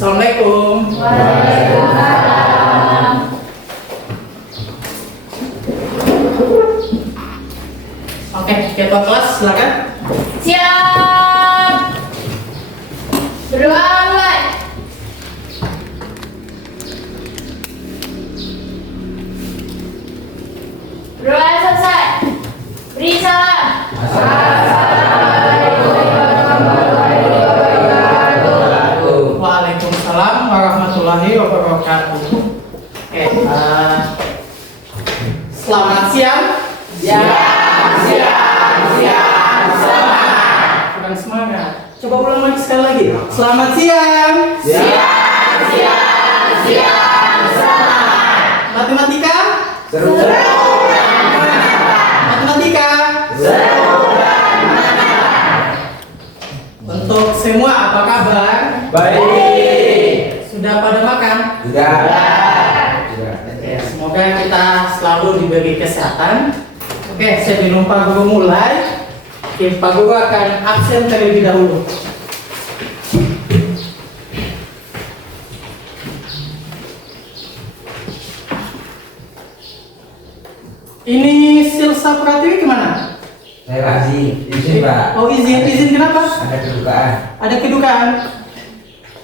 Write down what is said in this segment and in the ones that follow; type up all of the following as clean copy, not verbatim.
Assalamualaikum. Waalaikumsalam. Oke, ketua kelas silakan. Siap. Berdoa mulai. Berdoa selesai. Beri salam. Waalaikumsalam warahmatullahi wabarakatuh. Oke, selamat siang. Kurang semangat. Coba ulang lagi sekali lagi. Selamat siang. Matematika? Matematika? Untuk semua apa kabar? Baik. Sudah pada makan? Sudah. Oke, semoga kita selalu diberi kesehatan. Oke, sebelum Pak Guru mulai, Pak Guru akan absen terlebih dahulu. Ini Silsa Pratiwi kemana? Saya Pak Haji. Izin Pak. Oh, izin kenapa? Ada kedukaan. Ada kedukaan.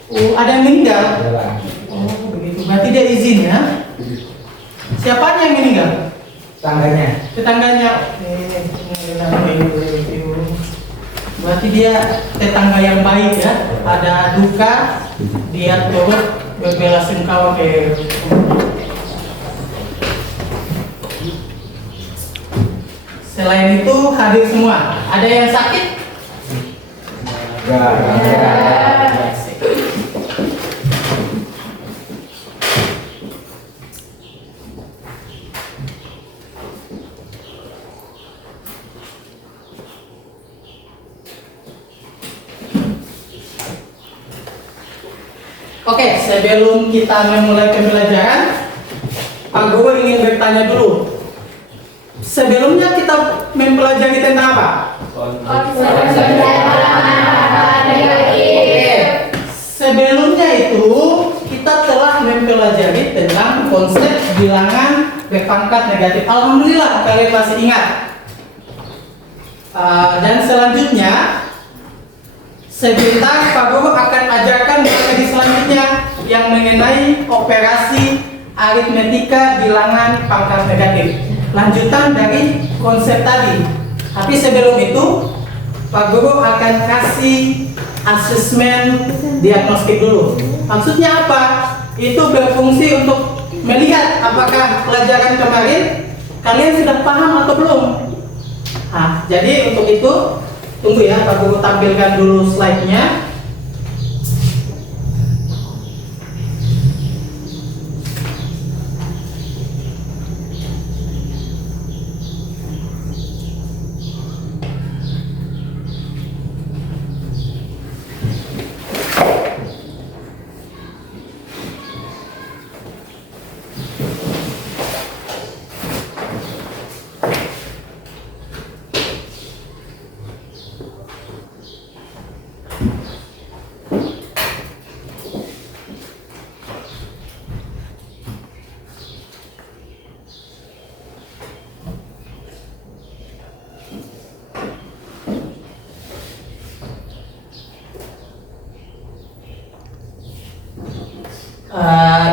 Oh, ada yang meninggal. Ada Pak. Oh, begitu. Berarti dia izin ya? Siapanya yang meninggal? Tangganya. Tetangganya. Berarti dia tetangga yang baik ya. Ada duka, dia turut berbelasungkawa ke. Selain itu hadir semua. Ada yang sakit? Oke, sebelum kita memulai pembelajaran, Pak Guru ingin bertanya dulu. Sebelumnya kita mempelajari tentang apa? Sebelumnya itu kita telah mempelajari tentang konsep bilangan berpangkat negatif. Alhamdulillah kalian masih ingat. Dan selanjutnya sebentar Pak Guru akan ajarkan materi selanjutnya yang mengenai operasi aritmetika bilangan pangkat negatif. Lanjutan dari konsep tadi. Tapi sebelum itu Pak Guru akan kasih asesmen diagnostik dulu. Maksudnya apa? Itu berfungsi untuk melihat apakah pelajaran kemarin kalian sudah paham atau belum. Nah, jadi untuk itu tunggu ya, Pak Guru tampilkan dulu slide-nya.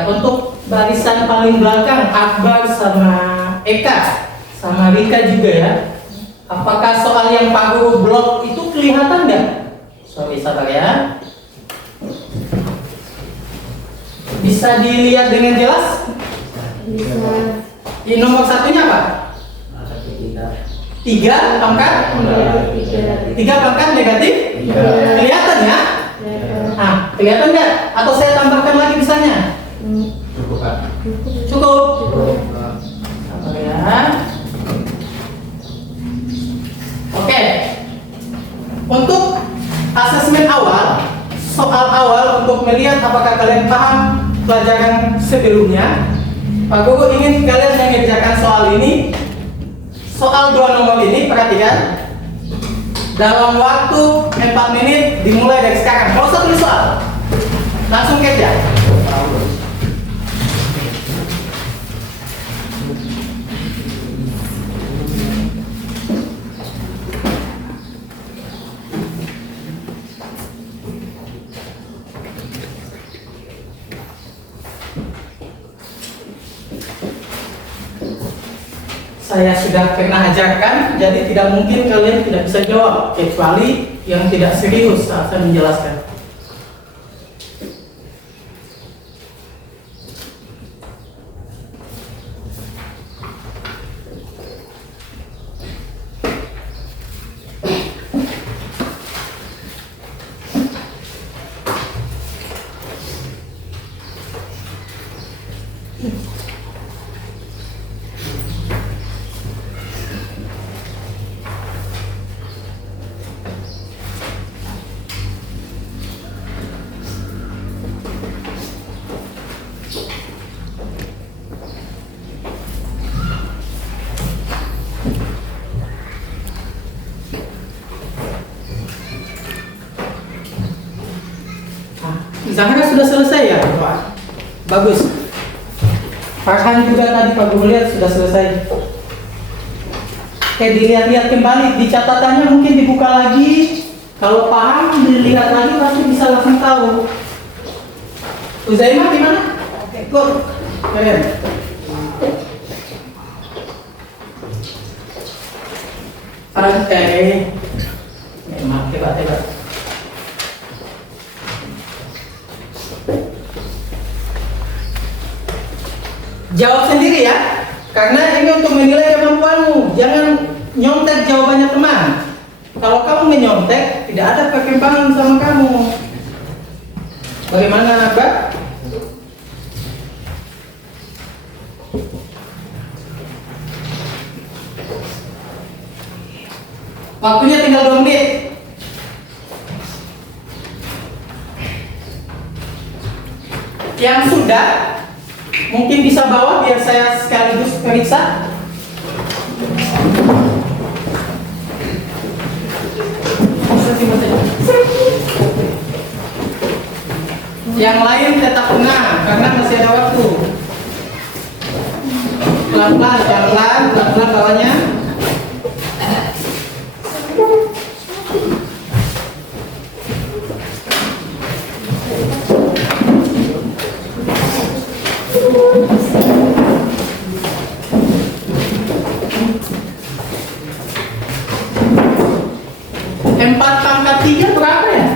Untuk barisan paling belakang Akbar sama Eka sama Rika juga ya. Apakah soal yang Pak Guru blok itu kelihatan nggak? Sorry, sabar ya. Bisa dilihat dengan jelas? Bisa. Di nomor satunya apa? 3 pangkat? 3 pangkat negatif? Kelihatan ya? Nah, kelihatan nggak? Atau saya tambahkan lagi misalnya? Cukup Pak. Cukup. Sabar ya. Oke. Untuk asesmen awal, soal awal untuk melihat apakah kalian paham pelajaran sebelumnya, Pak Guru ingin kalian mengerjakan soal ini. Soal 2 nomor ini, perhatikan. Dalam waktu 4 menit dimulai dari sekarang. Kalau usah tulis soal, langsung bekerja? Saya sudah pernah ajarkan, jadi tidak mungkin kalian tidak bisa jawab, kecuali yang tidak serius saat saya menjelaskan. Zahra sudah selesai ya, Pak? Bagus. Farhan juga tadi Pak Guru lihat sudah selesai. Oke, dilihat-lihat kembali di catatannya, mungkin dibuka lagi. Kalau paham, dilihat lagi pasti bisa langsung tahu. Uzaimah gimana? Oke, good. Keren. Oke. Memang hebat. Jawab sendiri ya, karena ini untuk menilai kemampuanmu. Jangan nyontek jawabannya teman. Kalau kamu menyontek, tidak ada perkembangan sama kamu. Bagaimana, Mbak? Waktunya tinggal 2 menit. Yang sudah mungkin bisa bawa biar saya sekaligus periksa. Yang lain tetap tenang karena masih ada waktu. Pelan-pelan bawahnya. Empat pangkat 3 berapa ya?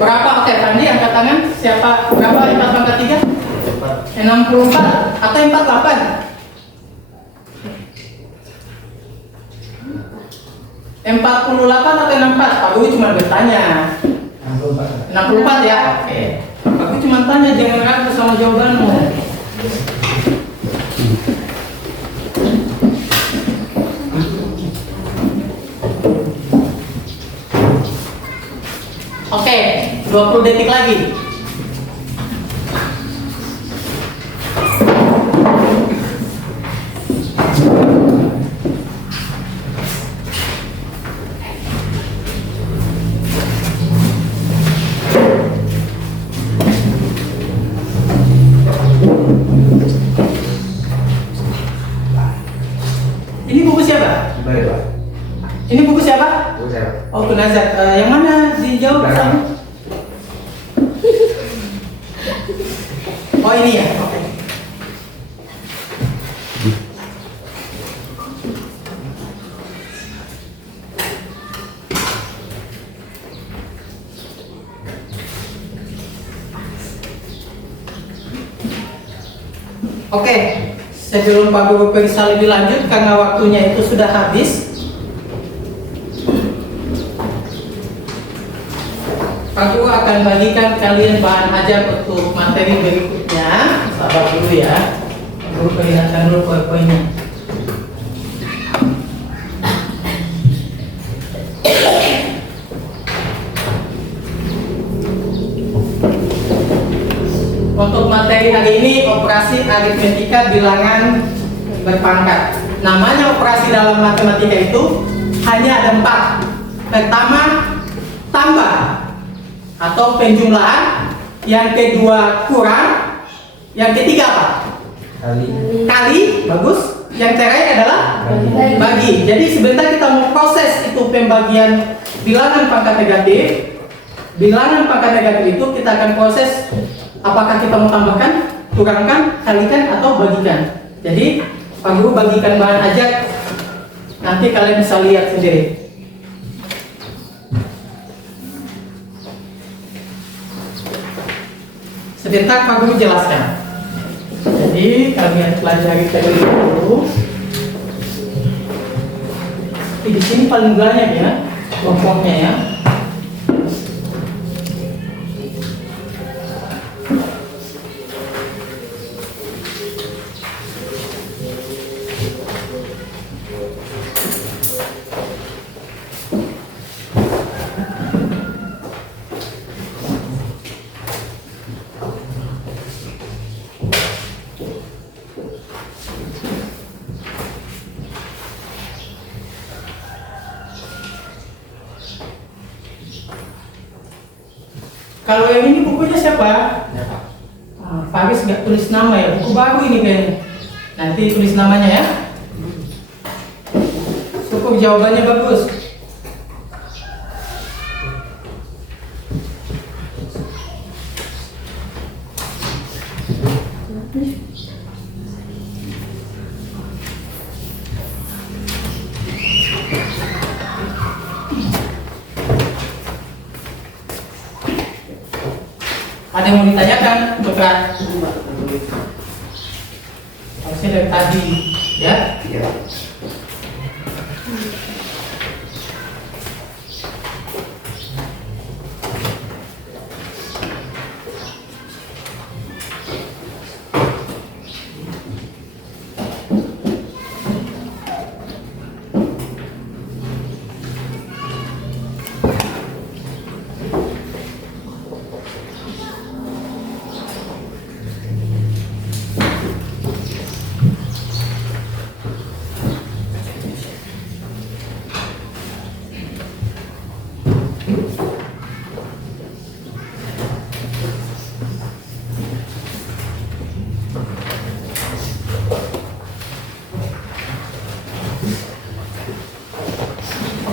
Berapa? Oke, Pandi angkat tangan. Siapa? Berapa 4 pangkat 3? 64 atau 48? 48 atau 64? Pak Guru cuma bertanya. 64 ya? Oke. Aku cuma tanya, jangan ragu sama jawabanmu. Oke, 20 detik lagi. Ini buku siapa? Baik, Pak. Ini buku siapa? Bu saya. Oh, Nazar. Yang mana dijawab? Belakang. Oh, ini ya. Oke. Oke. Sebelum Pak Guru periksa lebih lanjut karena waktunya itu sudah habis. Pak Guru akan bagikan kalian bahan ajar untuk materi berikutnya. Sabar dulu ya. Pak Guru perlihatkan dulu poin-poinnya. Untuk materi hari ini operasi aritmetika bilangan berpangkat. Namanya operasi dalam matematika itu hanya ada 4. Pertama, tambah atau penjumlahan, yang kedua kurang, yang ketiga apa? Kali. Kali, bagus. Yang terakhir adalah Bagi. bagi. Jadi sebentar kita mau proses itu pembagian bilangan pangkat negatif. Bilangan pangkat negatif itu kita akan proses apakah kita mau tambahkan, kurangkan, kalikan, atau bagikan. Jadi Pak Guru bagikan bahan ajak, nanti kalian bisa lihat sendiri. Sebentar Pak Guru jelaskan. Jadi kalian pelajari terlebih dahulu. Di sini paling banyak ya kelompoknya ya. Kalau yang ini bukunya siapa? Faris nggak tulis nama ya, buku baru ini kayaknya. Nanti tulis namanya ya. Cukup jawabannya bagus. Ada yang mau ditanyakan, Bukan? Harusnya dari tadi, ya? Iya.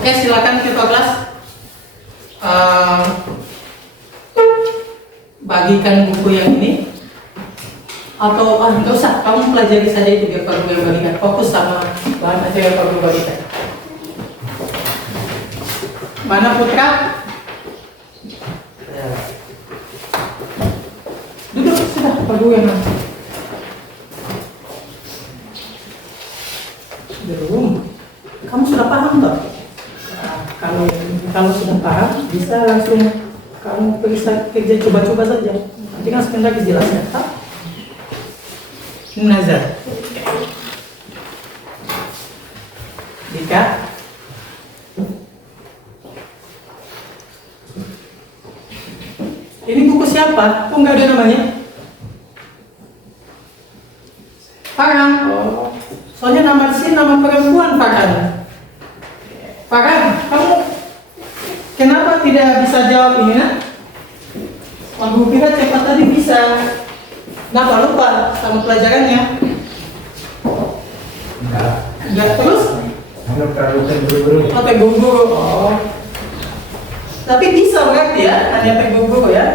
Oke, silakan kita kelas. Bagikan buku yang ini. Atau nggak usah, kamu pelajari saja itu biar Pak Guru yang bagikan. Fokus sama bahan aja yang Pak Guru bagikan. Mana Putra? Duduk sudah, Pak Guru yang mana? Belum. Kamu sudah paham tak? Kalau sudah paham, bisa langsung kamu periksa kerja coba-coba saja. Nanti kan sebentar dijelaskan. Nazar. Dika. Ini buku siapa? Kok nggak ada namanya? Farhan. Oh. Soalnya nama di sini nama perempuan Farhan. Farhan, kamu kenapa tidak bisa jawab ini? Nah? Aku kira cepat tadi bisa. Kenapa lupa sama pelajarannya? Enggak terus? Anggap terlalu terburu-buru. Oh, terburu-buru. Oh. Tapi bisa berarti ya, hanya terburu-buru ya?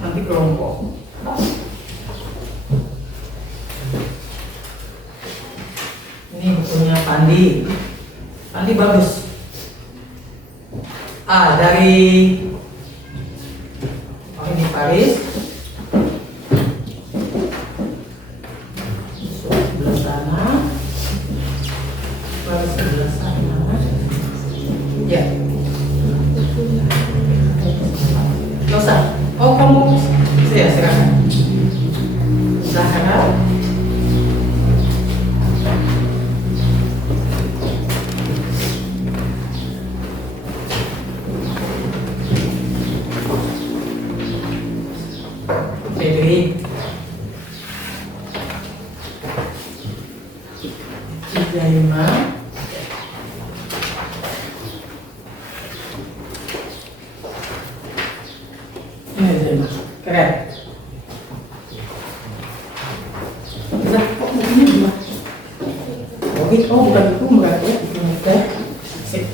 Nanti kelompok. Ini bukunya Pandi. Pandi bagus. Dari ini Paris. Sebelah sana. Paris sebelah sana. Ya. Nggak usah. Oh, kamu ya silakan. Silakan. Huzaimah ini Huzaimah. Keren. Lah, kok bukunya dua? Oh, bukan buku, berarti ya. Oke. Sip.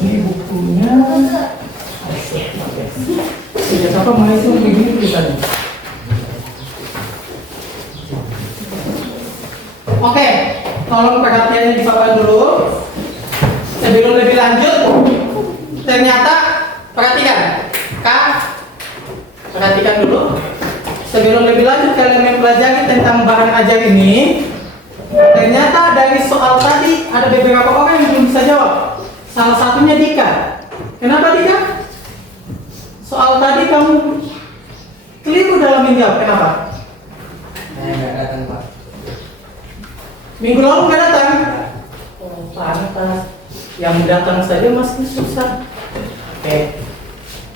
Ini bukunya. Oke. Tidak apa mulai itu begini tulisannya. Oke, tolong perhatiannya dipapan dulu. Sebelum lebih lanjut, ternyata perhatikan, perhatikan dulu. Sebelum lebih lanjut kalian mempelajari tentang bahan ajar ini, ternyata dari soal tadi ada beberapa orang yang belum bisa jawab. Salah satunya Dika. Kenapa Dika? Soal tadi kamu keliru dalam menjawab. Kenapa? Saya nggak datang Pak. Minggu lalu nggak datang? Oh, pantas. Yang datang saja masih susah. Oke.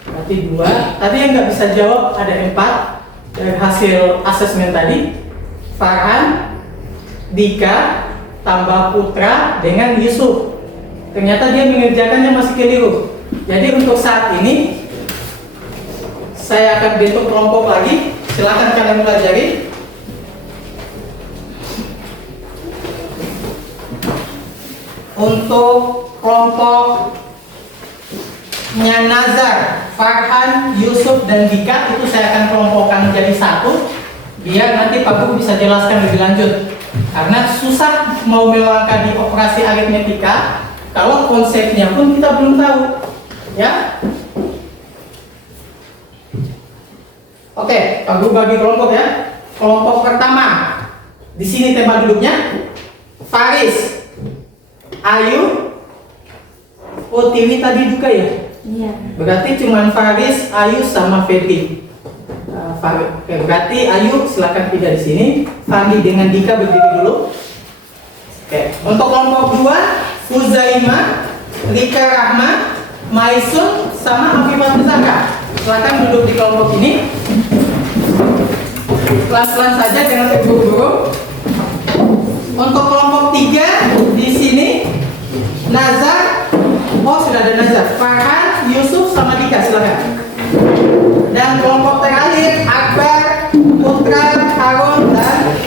Berarti 2. Tadi yang nggak bisa jawab ada 4 dari hasil asesmen tadi. Farhan, Dika, tambah Putra dengan Yusuf. Ternyata dia mengerjakannya masih keliru. Jadi untuk saat ini saya akan bentuk kelompok lagi. Silakan kalian pelajari. Untuk kelompoknya Nazar, Farhan, Yusuf, dan Dika itu saya akan kelompokkan jadi 1 biar nanti Pak Guru bisa jelaskan lebih lanjut. Karena susah mau melangkah di operasi aritmetika kalau konsepnya pun kita belum tahu, ya. Oke, Pak Guru bagi kelompok ya. Kelompok pertama, di sini tema duduknya Faris, Ayu, Tiwi tadi Duka ya? Iya. Berarti cuman Faris, Ayu sama Febri. Oke, berarti Ayu silakan pindah di sini. Fandi dengan Dika berdiri dulu. Oke, untuk kelompok 2, Huzaimah, Rika Rahma, Maisun sama Afifah Zahra. Silakan duduk di kelompok ini. Pelan-pelan saja, jangan terburu-buru. Untuk kelompok 3 di sini Nazar, sudah ada Nazar, Farhan, Yusuf sama Dika, silakan. Dan kelompok terakhir Akbar, Putra, Harun dan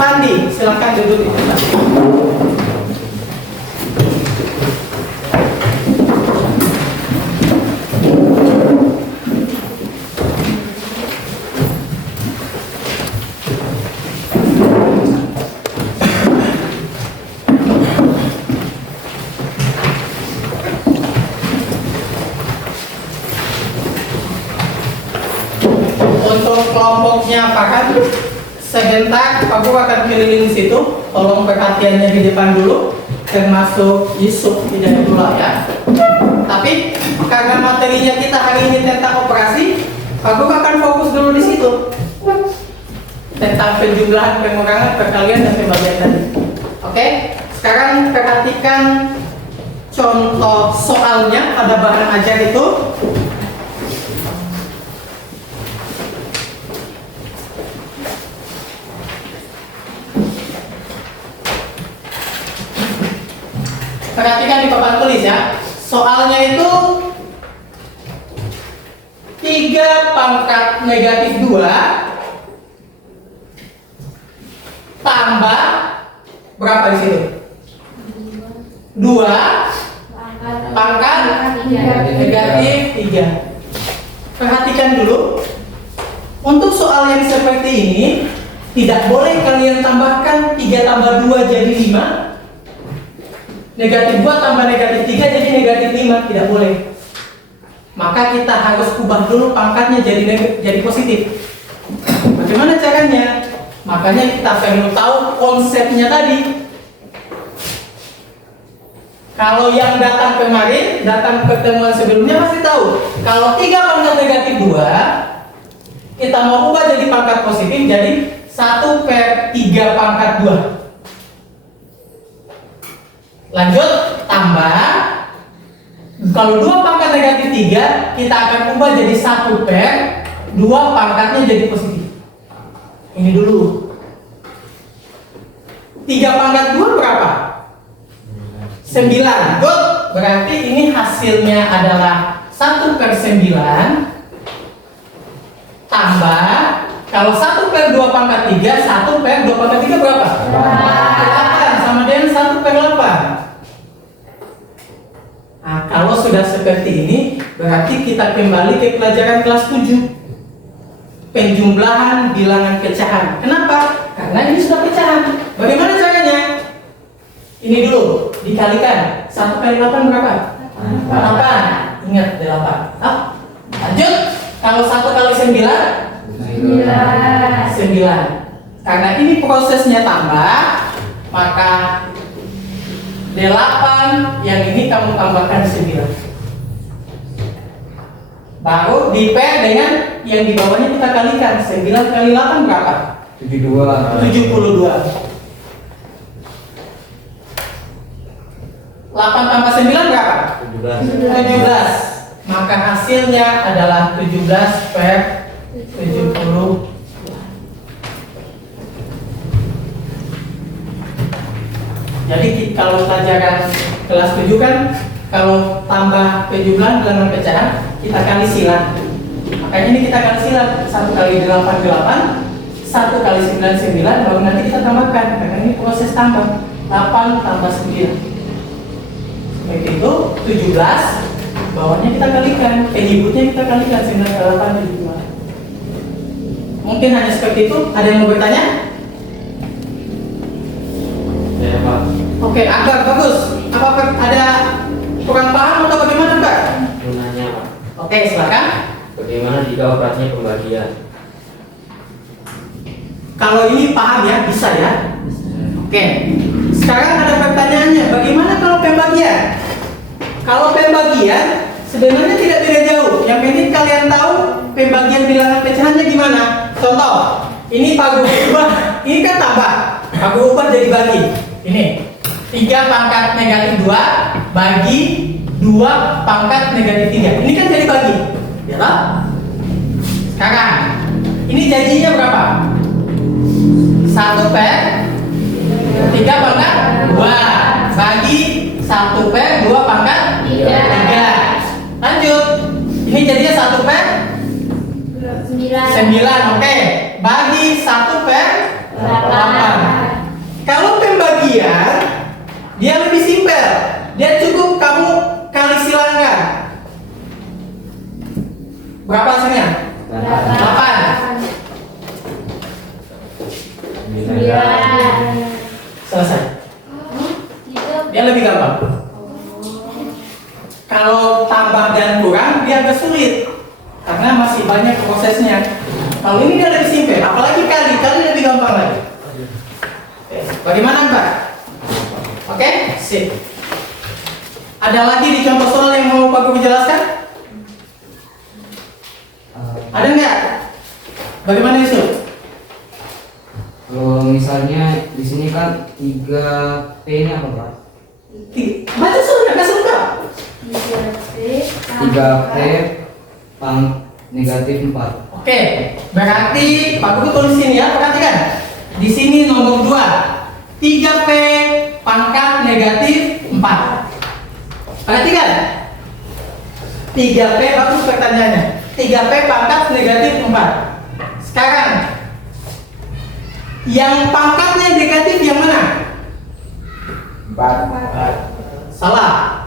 Fandi, silakan duduk di tempat. Untuk kelompoknya Farhan, sebentar Pak Guru akan keliling situ. Tolong perhatiannya di depan dulu, termasuk Yusuf tidak dulu ya. Tapi karena materinya kita hari ini tentang operasi, Pak Guru akan fokus dulu di situ tentang penjumlahan, pengurangan, perkalian dan pembagian tadi. Oke, sekarang perhatikan contoh soalnya pada bahan ajar itu. Perhatikan di papan tulis ya. Soalnya itu 3 pangkat negatif 2 tambah berapa di situ? 2 pangkat negatif 3. Perhatikan dulu. Untuk soal yang seperti ini tidak boleh kalian tambahkan 3 tambah 2 jadi 5. Negatif 2 tambah negatif 3 jadi negatif 5, tidak boleh. Maka kita harus ubah dulu pangkatnya jadi positif. Bagaimana caranya? Makanya kita perlu tahu konsepnya tadi. Kalau yang datang kemarin, datang pertemuan sebelumnya pasti tahu. Kalau 3 pangkat negatif 2, kita mau ubah jadi pangkat positif, jadi 1/3 pangkat 2. Lanjut, tambah. Kalau 2 pangkat negatif 3, kita akan ubah jadi 1/2 pangkatnya jadi positif. Ini dulu. 3 pangkat 2 berapa? 9. Good. Berarti ini hasilnya adalah 1/9 tambah, kalau 1/2 pangkat 3, 1/2 pangkat 3 berapa? 8. Sama dengan 1/8. Nah, kalau sudah seperti ini, berarti kita kembali ke pelajaran kelas 7. Penjumlahan bilangan pecahan. Kenapa? Karena ini sudah pecahan. Bagaimana caranya? Ini dulu, dikalikan. 1 kali 8 berapa? 8. Ingat 8. Lanjut. Kalau 1 kali 9? 9. Karena ini prosesnya tambah, maka 8 yang ini kamu tambahkan 9. Baru di pair dengan yang di bawahnya kita kalikan. 9 kali 8 berapa? 72. 8 tambah 9 berapa? 17. Maka hasilnya adalah 17/70. Jadi kalau pelajaran kelas 7 kan, kalau tambah penjumlahan bilangan pecahan, kita kali silang. Makanya ini kita kali silang. 1 kali 8 8, 1 kali 9 9, baru nanti kita tambahkan. Karena ini proses tambah. 8 tambah 9. Seperti itu, 17. Bawahnya kita kalikan, penyebutnya kita kalikan. 9 kali 8 72. Mungkin hanya seperti itu. Ada yang mau bertanya? Ya, Pak. Oke, agak bagus. Apakah ada kurang paham atau bagaimana, Pak? Mau nanya, Pak. Oke, silakan. Bagaimana jika operasinya pembagian? Kalau ini paham ya, bisa ya. Oke. Sekarang ada pertanyaannya, bagaimana kalau pembagian? Kalau pembagian sebenarnya tidak beda jauh. Yang penting kalian tahu pembagian bilangan pecahannya gimana. Contoh, ini pagu ubah, ini kan tambah. Pagu ubah jadi bagi. Ini 3 pangkat negatif 2 bagi 2 pangkat negatif 3. Ini kan jadi bagi. Ya toh? Sekarang, ini jadinya berapa? 1/3 pangkat 2 bagi 1/2 pangkat 3. Lanjut. Ini jadinya 1/9. Oke. Bagi 1/8. Kalau pembagian dia lebih simpel. Dia cukup kamu kali silangkan. Berapa hasilnya? 8. 9. Selesai. Dia lebih gampang. Kalau tambah dan kurang dia agak sulit karena masih banyak prosesnya. Kalau ini dia lebih simpel, apalagi kali lebih gampang lagi. Oke, bagaimana, Mbak? Oke, sip. Ada lagi di contoh soal yang mau Pak Guru jelaskan? Ada nggak? Bagaimana Yusuf? Kalau misalnya di sini kan 3P ini apa, Pak? Baca sudah, nggak suka. 3P negatif 4. Oke, berarti Pak Guru tulis sini ya, perhatikan. Di sini nomor 2, 3P pangkat negatif 4. Perhatikan. 3P, bagus pertanyaannya. 3P pangkat negatif 4. Sekarang, yang pangkatnya negatif yang mana? 4. Salah.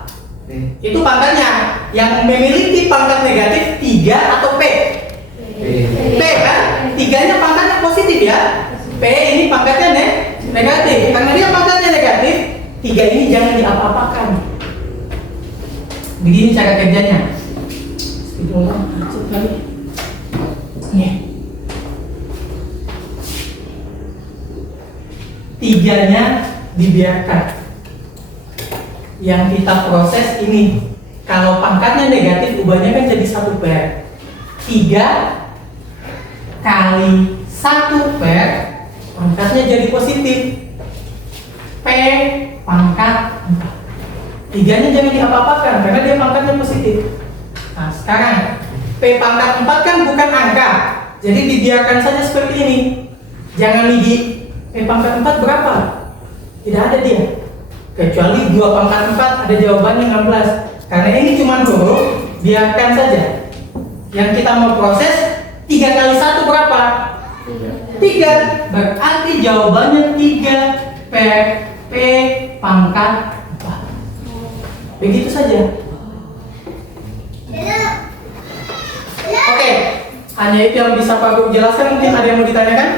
Itu pangkatnya. Yang memiliki pangkat negatif 3 atau P? P kan? 3-nya pangkatnya positif ya. P ini pangkatnya negatif. Karena dia pangkatnya negatif, 3 ini jangan diapa-apakan. Begini cara kerjanya. Nih. 3-nya dibiarkan. Yang kita proses ini. Kalau pangkatnya negatif, ubahnya kan jadi 1 per 3 kali 1 per pangkatnya jadi positif. P pangkat 4. 3-nya jangan diapa-apakan karena dia pangkatnya positif. Nah, sekarang P pangkat 4 kan bukan angka. Jadi dibiarkan saja seperti ini. Jangan ligi pangkat 4 berapa? Tidak ada dia. Kecuali 2 pangkat 4 ada jawabannya 16. Karena ini cuma huruf, biarkan saja. Yang kita mau proses 3 kali 1 berapa? 3. Berarti jawabannya 3 per P pangkat 4. Begitu saja. Oke, hanya itu yang bisa Pak Guru jelaskan. Mungkin ada yang mau ditanyakan?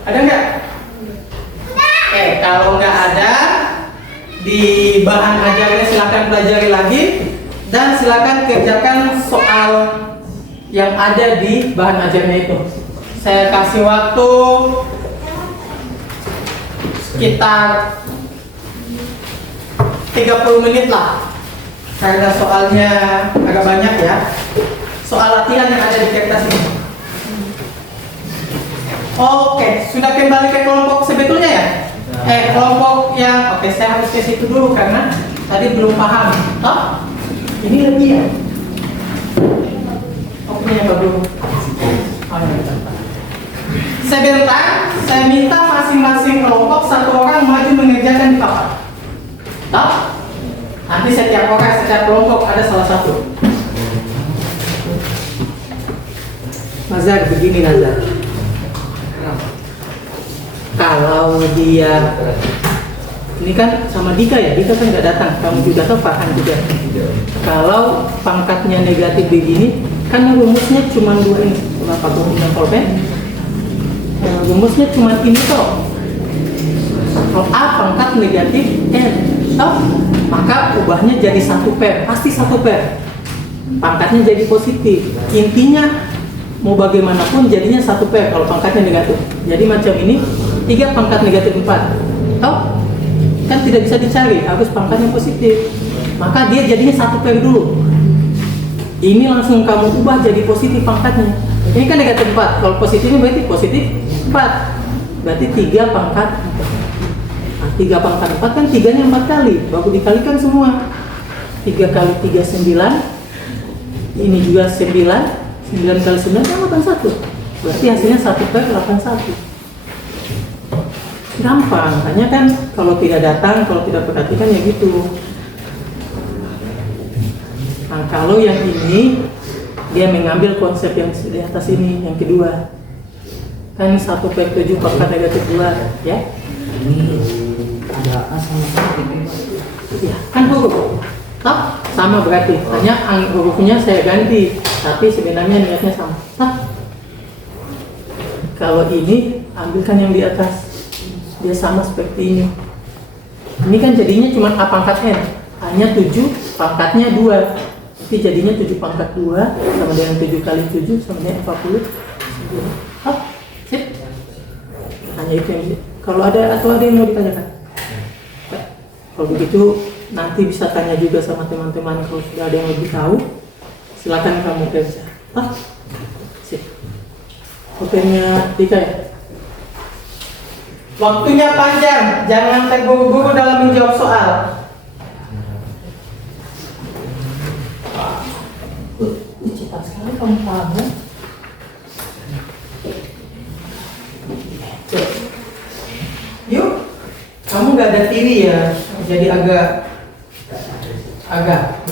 Ada nggak? Kalau nggak ada, di bahan ajarnya silakan pelajari lagi dan silakan kerjakan soal yang ada di bahan ajarnya itu. Saya kasih waktu sekitar 30 menit lah, karena soalnya agak banyak ya. Soal latihan yang ada di kertas ini. Oke, sudah kembali ke kelompok sebetulnya ya? Kelompok yang, oke, saya harus ke situ dulu karena tadi belum paham. Oh, ini lebih ya? Oke, ya Pak Guru. Sebentar, saya minta masing-masing kelompok satu orang maju mengerjakan di papan. Toh? Nanti setiap orang, setiap kelompok ada salah satu. Nazar, begini Nazar. Kalau dia ini kan sama Dika ya, Dika kan nggak datang, kamu juga tahu Farhan juga. Kalau pangkatnya negatif begini, kan rumusnya cuma 2 ini, berapa rumus yang polpen? Rumusnya cuma ini toh. Kalau A pangkat negatif N, toh, maka ubahnya jadi 1 per, pasti 1 per. Pangkatnya jadi positif. Intinya mau bagaimanapun jadinya 1 per kalau pangkatnya negatif. Jadi macam ini 3 pangkat negatif 4. Tahu? Kan tidak bisa dicari, harus pangkatnya positif. Maka dia jadinya 1 per dulu. Ini langsung kamu ubah jadi positif pangkatnya. Ini kan negatif 4. Kalau positifnya berarti positif 4. Berarti 3 pangkat 4. Nah, 3 pangkat 4 kan 3-nya 4 kali. Baru dikalikan semua. 3 kali 3 9. Ini juga 9. 9 kali 9 kan 81. Berarti hasilnya 1 per 81. Gampang, hanya kan kalau tidak datang, kalau tidak perhatikan ya gitu. Nah, kalau yang ini dia mengambil konsep yang di atas ini, yang kedua. Kan 1 per 7 pangkat negatif 2, ya? Ini ada A sama sama. Ya, kan huruf. Toh, sama berarti. Hanya hurufnya saya ganti, tapi sebenarnya niatnya sama. Toh. Kalau ini ambilkan yang di atas. Dia sama seperti ini. Ini kan jadinya cuma A pangkat N. Hanya 7 pangkatnya 2. Jadi jadinya 7 pangkat 2 sama dengan 7 kali 7 sama dengan 40. Oh, sip. Hanya itu yang kalau ada atau ada yang mau ditanyakan? Kalau begitu nanti bisa tanya juga sama teman-teman kalau sudah ada yang lebih tahu. Silakan kamu kerja. Oh, sip. Opennya Dika ya? Waktunya panjang, jangan terburu-buru dalam menjawab soal. Cepat sekali kamu paham ya? Yuk, kamu nggak ada TV ya, jadi agak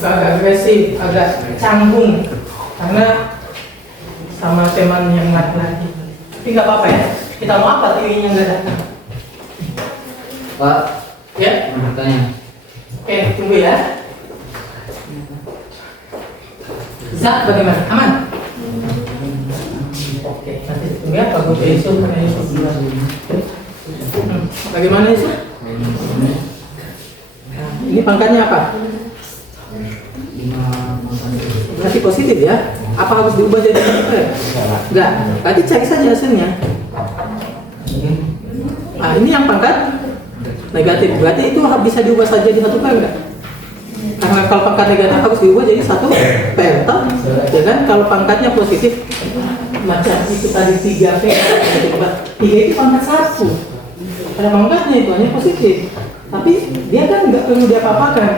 agresif, agak canggung karena sama teman yang laki-laki. Tapi nggak apa-apa ya, kita mau apa TV-nya nggak datang. Pak, Ya, mau bertanya. oke, tunggu ya. Zat bagaimana? Aman? Oke, nanti tunggu ya, Pak Guru Yusuf, karena Yusuf bilang. Bagaimana Yusuf? Nah, ini pangkatnya apa? 5 pangkat. Berarti positif ya? Apa harus diubah jadi apa? Enggak, tadi cek saja hasilnya. Nah, ini yang pangkat negatif, berarti itu bisa diubah saja di 1 per enggak? Karena kalau pangkat negatif harus diubah jadi 1 per, toh? Ya kan? Kalau pangkatnya positif macam itu tadi 3 per, 3 itu pangkat 1. Ada pangkatnya itu hanya positif, tapi dia kan nggak perlu diapa-apakan.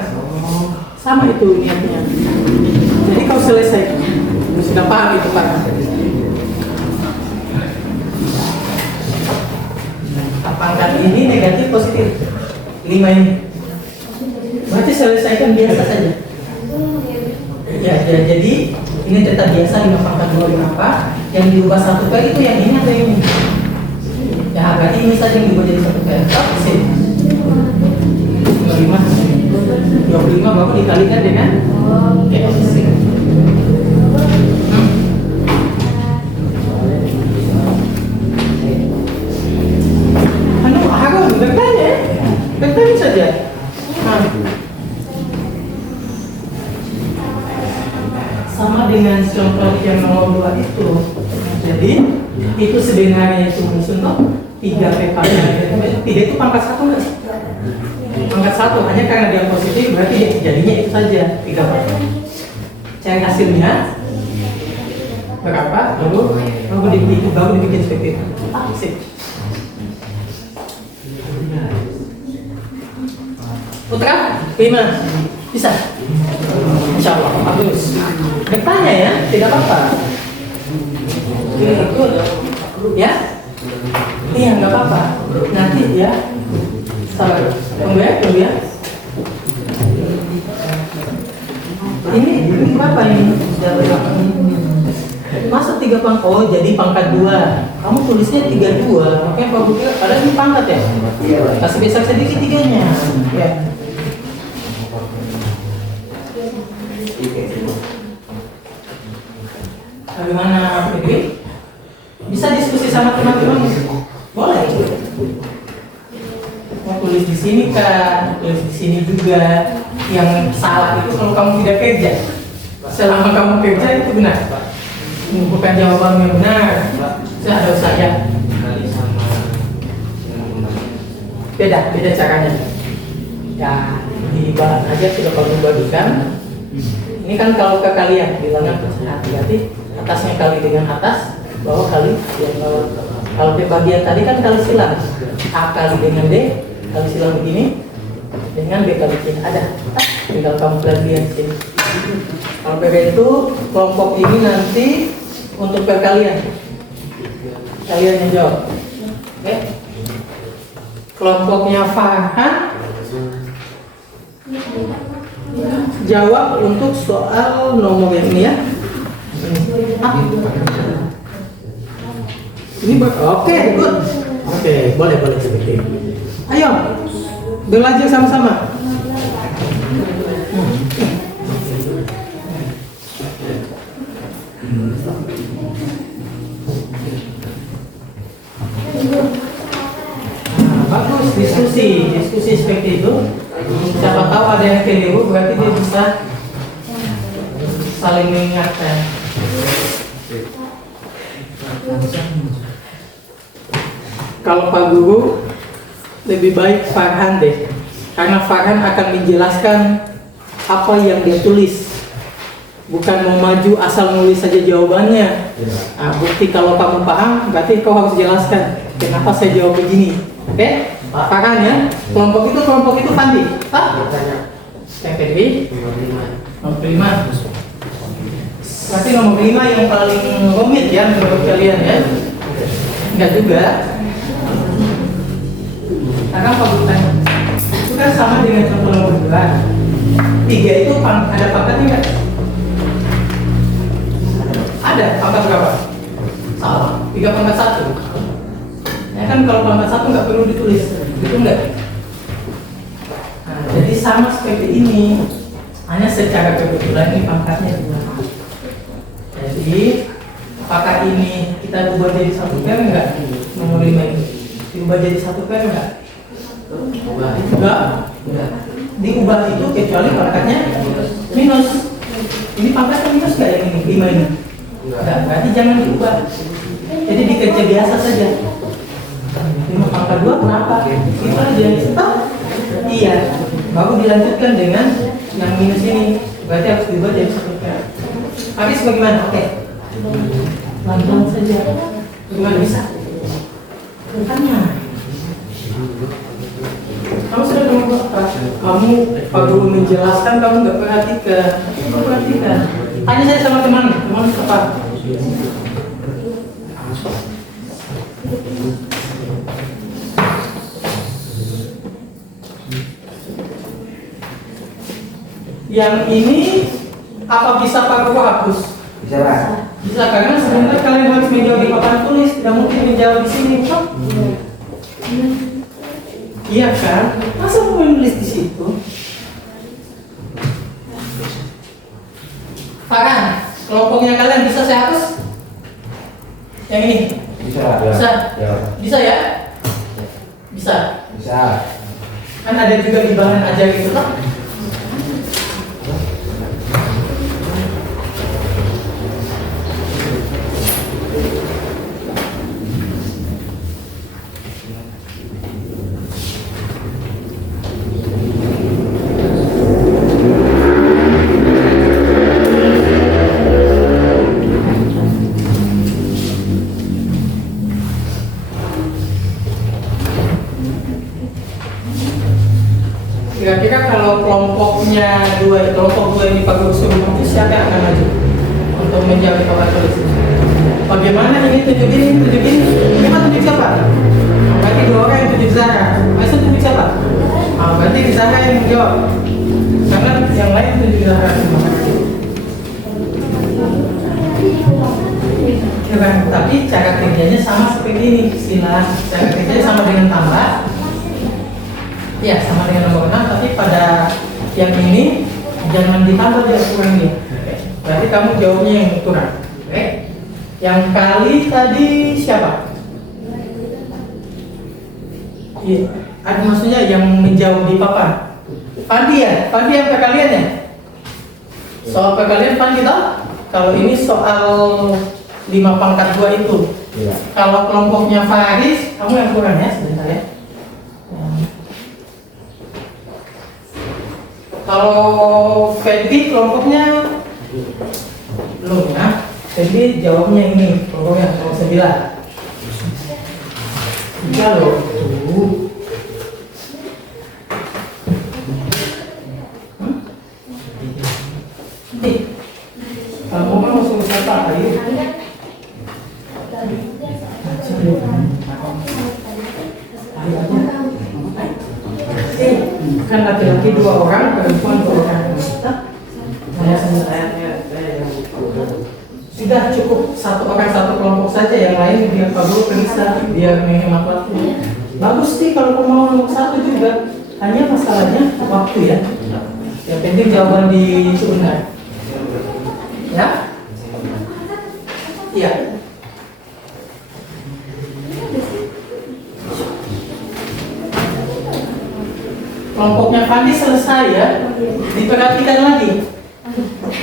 Sama itu niatnya. Jadi kalau selesai sudah paham itu Pak. pangkat ini negatif positif 5 ini. Berarti selesaikan biasa saja. Ya, jadi ini tetap biasa 5 pangkat 2 apa? Yang diubah 1 kali itu yang ini atau yang ini? Ya, berarti ini saja yang diubah jadi 1 kali. Oh, sih. 25 baru dikalikan dengan sih. Bertanya saja. Sama dengan contoh yang nomor 2 itu. Jadi itu sebenarnya itu contoh 3P pangkat 3 itu pangkat 1 nggak sih? Pangkat 1 hanya karena dia positif berarti jadinya itu saja 3 pangkat. Cari hasilnya berapa? Baru dibikin seperti itu. Sip. Putra, gimana? Bisa? Insya Allah, bagus. Bertanya ya, tidak apa-apa. Ya? Iya, nggak apa-apa. Nanti ya. Sabar. Tunggu ya. Ini berapa ini? Masa 3 pangkat? Oh, jadi pangkat 2. Kamu tulisnya 32. Makanya Pak Bukir, padahal ini pangkat ya? Kasih besar sedikit 3-nya. Ya. Bagaimana, Febri? Bisa diskusi sama teman-teman? Boleh. Mau tulis di sini kan, tulis di sini juga. Yang salah itu kalau kamu tidak kerja. Selama kamu kerja itu benar. Bukan jawaban yang benar. Saya ada usaha. Beda caranya. Ya, dibalas aja sudah kalau dibagikan. Ini kan kalau kekalian bilangnya berarti atasnya kali dengan atas, bawah kali yang bawah. Kalau di bagian tadi kan kali silang, A kali dengan D, kali silang begini, dengan B kali C. Ada, tinggal kamu bagian sini. Kalau PB itu kelompok ini nanti untuk perkalian, kalian yang jawab. Oke? Kelompoknya Farhan jawab untuk soal nomor yang ini ya. Ini oke, good. Oke, boleh seperti ini. Ayo, belajar sama-sama. Bagus, diskusi seperti itu. Siapa tahu ada yang keliru, berarti dia bisa saling mengingatkan. Kalau Pak Guru lebih baik Farhan deh, karena Farhan akan menjelaskan apa yang dia tulis, bukan mau maju asal nulis saja jawabannya. Nah, bukti kalau kamu paham, berarti kau harus jelaskan kenapa saya jawab begini. Oke? Farhan ya, kelompok itu Pandi. Yang kedua, nomor 5. Berarti nomor 5 yang paling rumit ya menurut kalian ya? Enggak juga. Karena pangkatan itu kan sama dengan contoh nomor 2. 3 itu ada pangkatnya enggak? Ada pangkat berapa? Salah. 3 pangkat 1. Ya kan kalau pangkat 1 nggak perlu ditulis, itu enggak. Nah, jadi sama seperti ini, hanya secara kebetulan ini pangkatnya 2. Jadi apakah ini kita ubah jadi 1 pair enggak? Nomor 5 ini diubah jadi 1 pair enggak? Enggak. Diubah itu kecuali pangkatnya minus. Ini pangkatnya minus enggak yang ini? 5 ini? Enggak, berarti jangan diubah. Jadi dikerja biasa saja. 5 pangkat 2 kenapa? Itu aja yang stop. Iya. Baru dilanjutkan dengan yang minus ini. Berarti harus diubah jadi 1 pair. Habis bagaimana? Oke. Pelan-pelan saja. Bagaimana bisa? Bukannya. Kamu sudah ketemu apa? Kamu perlu menjelaskan, kamu nggak perhatikan. Kamu perhatikan. Tanya saya sama teman apa? Yang ini apa bisa Pak Guru hapus? Bisa Pak. Bisa, karena sebenarnya kalian harus menjawab di papan tulis, tidak mungkin menjawab di sini, Pak. Iya kan? Masa mau menulis di situ? Farhan, kelompoknya kalian bisa saya hapus? Yang ini? Bisa Pak. Bisa? Ya. Bisa ya? Bisa. Bisa. Kan ada juga di bahan ajar gitu, Pak. Kira-kira kalau kelompok dua ini Pak Guru suruh maju, siapa yang akan maju untuk menjawab papan tulis? Bagaimana ini tunjuk ini? Ini mah tunjuk siapa? Berarti dua orang yang tunjuk Zara. Masa tunjuk siapa? Berarti Zara yang menjawab. Karena yang lain tunjuk Zara. Tapi cara kerjanya sama seperti ini. Sila cara kerjanya sama dengan tambah. Ya, sama dengan nomor 6, tapi pada yang ini jangan ditambah, dia kurang dia. Berarti kamu jawabnya yang kurang. Oke. Yang kali tadi siapa? Iya. Ada maksudnya yang menjawab di papan. Pandi ya? Pandi yang kalian ya? Soal kalian Pandi toh? Kalau ini soal 5 pangkat 2 itu. Iya. Kalau kelompoknya Faris, kamu yang kurang ya sebentar ya. Kalau Febri kelompoknya belum ya. Febri jawabnya ini kelompoknya kelompok 9. 3 loh. Kamu mau langsung siapa tadi? Kan laki-laki 2 orang, perempuan 2 orang. Sudah cukup 1 orang 1 kelompok saja, yang lain biar Pak Guru periksa, biar menghemat waktu. Bagus sih kalau kamu mau nomor 1 juga. Hanya masalahnya waktu ya. Yang penting jawaban di benar. Ya? Iya. Kelompoknya Fandi selesai ya. Diperhatikan lagi.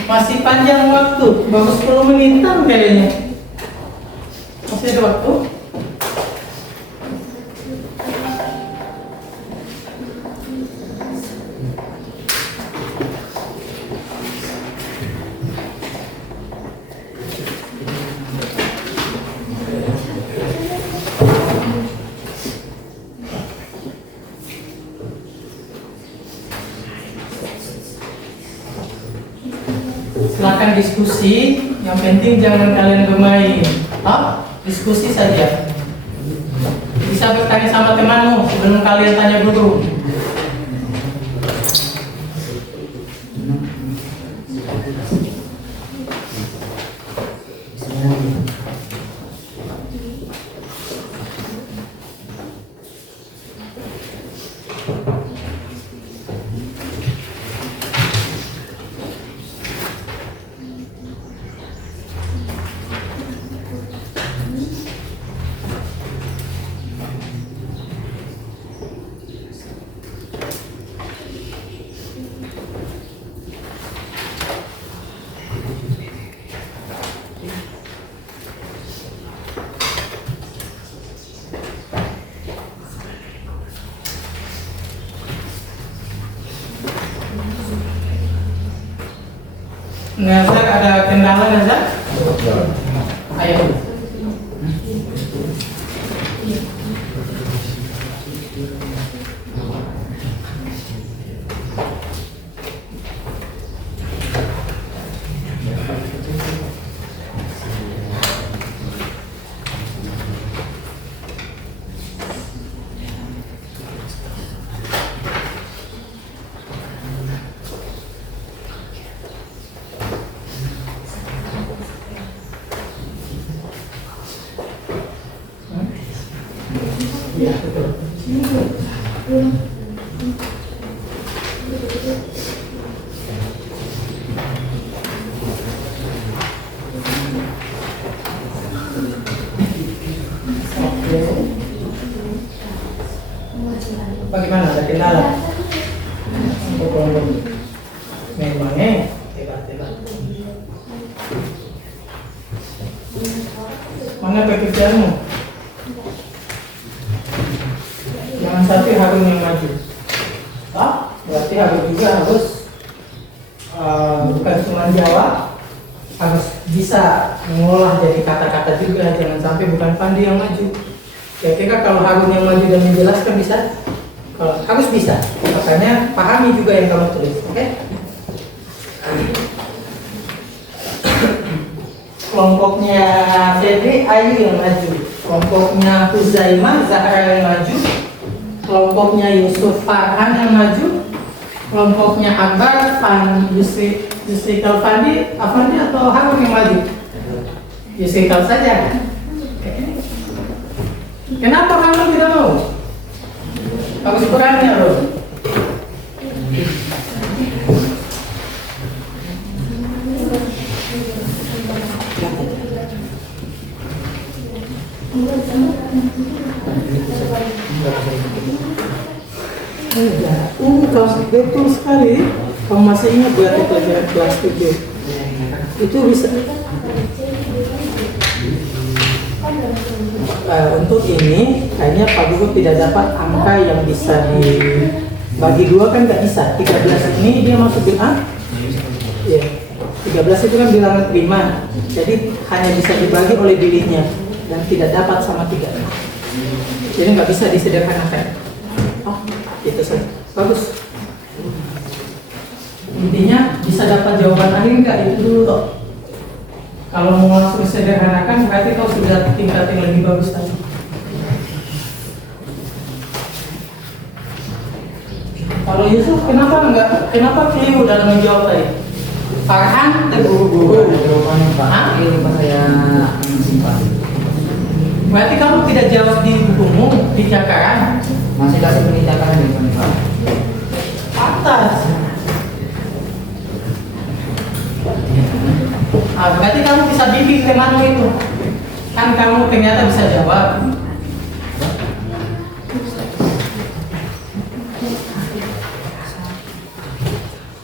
Masih panjang waktu, baru 10 menitan kayaknya. Masih ada waktu. Silakan diskusi, yang penting jangan kalian bermain. Diskusi saja. Bisa bertanya sama temanmu sebelum kalian tanya guru. Nazar ada kendala Nazar? Ayo. Iya, betul. Oke. Bagaimana, ada kendala? Untuk kelompok memangnya hebat. Mana pekerjaanmu? Jangan sampai Harun yang maju. Berarti Harun juga harus bukan cuma jawab, harus bisa mengolah jadi kata-kata juga. Jangan sampai bukan Pandi yang maju. Kira-kira kalau Harun yang maju dan menjelaskan bisa? Kalau harus bisa. Makanya pahami juga yang kamu tulis, oke? Kelompoknya Febri, Ayu yang maju. Kelompoknya Huzaimah, Zahra yang maju. Kelompoknya Yusuf, Farhan yang maju. Kelompoknya Akbar, Yusri Kalfandi, Afandi atau Harun yang maju? Yusri Kal saja. Kenapa kamu tidak mau? Bagus kurangnya loh. Betul sekali. Kamu masih ingat berarti pelajaran kelas 7? Itu bisa. Untuk ini kayaknya Pak Guru tidak dapat angka yang bisa dibagi dua, kan nggak bisa. 13 ini dia masuk bilangan. Ya, 13 itu kan bilangan prima. Jadi hanya bisa dibagi oleh biliknya dan tidak dapat sama 3. Jadi nggak bisa disederhanakan. Itu saja. Bagus. Intinya bisa dapat jawaban akhir nggak, itu dulu. Kalau mau langsung sederhanakan berarti kau sudah tingkat yang lebih bagus tadi. Kalau Yusuf kenapa keliru dalam menjawab tadi? Farhan terburu-buru. Jawabannya Pak. Ini Pak saya simpan. Berarti kamu tidak jawab di bukumu, di cakaran. Masih kasih pendidikan ini Pak. Atas. Berarti kamu bisa bimbing temanmu itu. Kan kamu ternyata bisa jawab.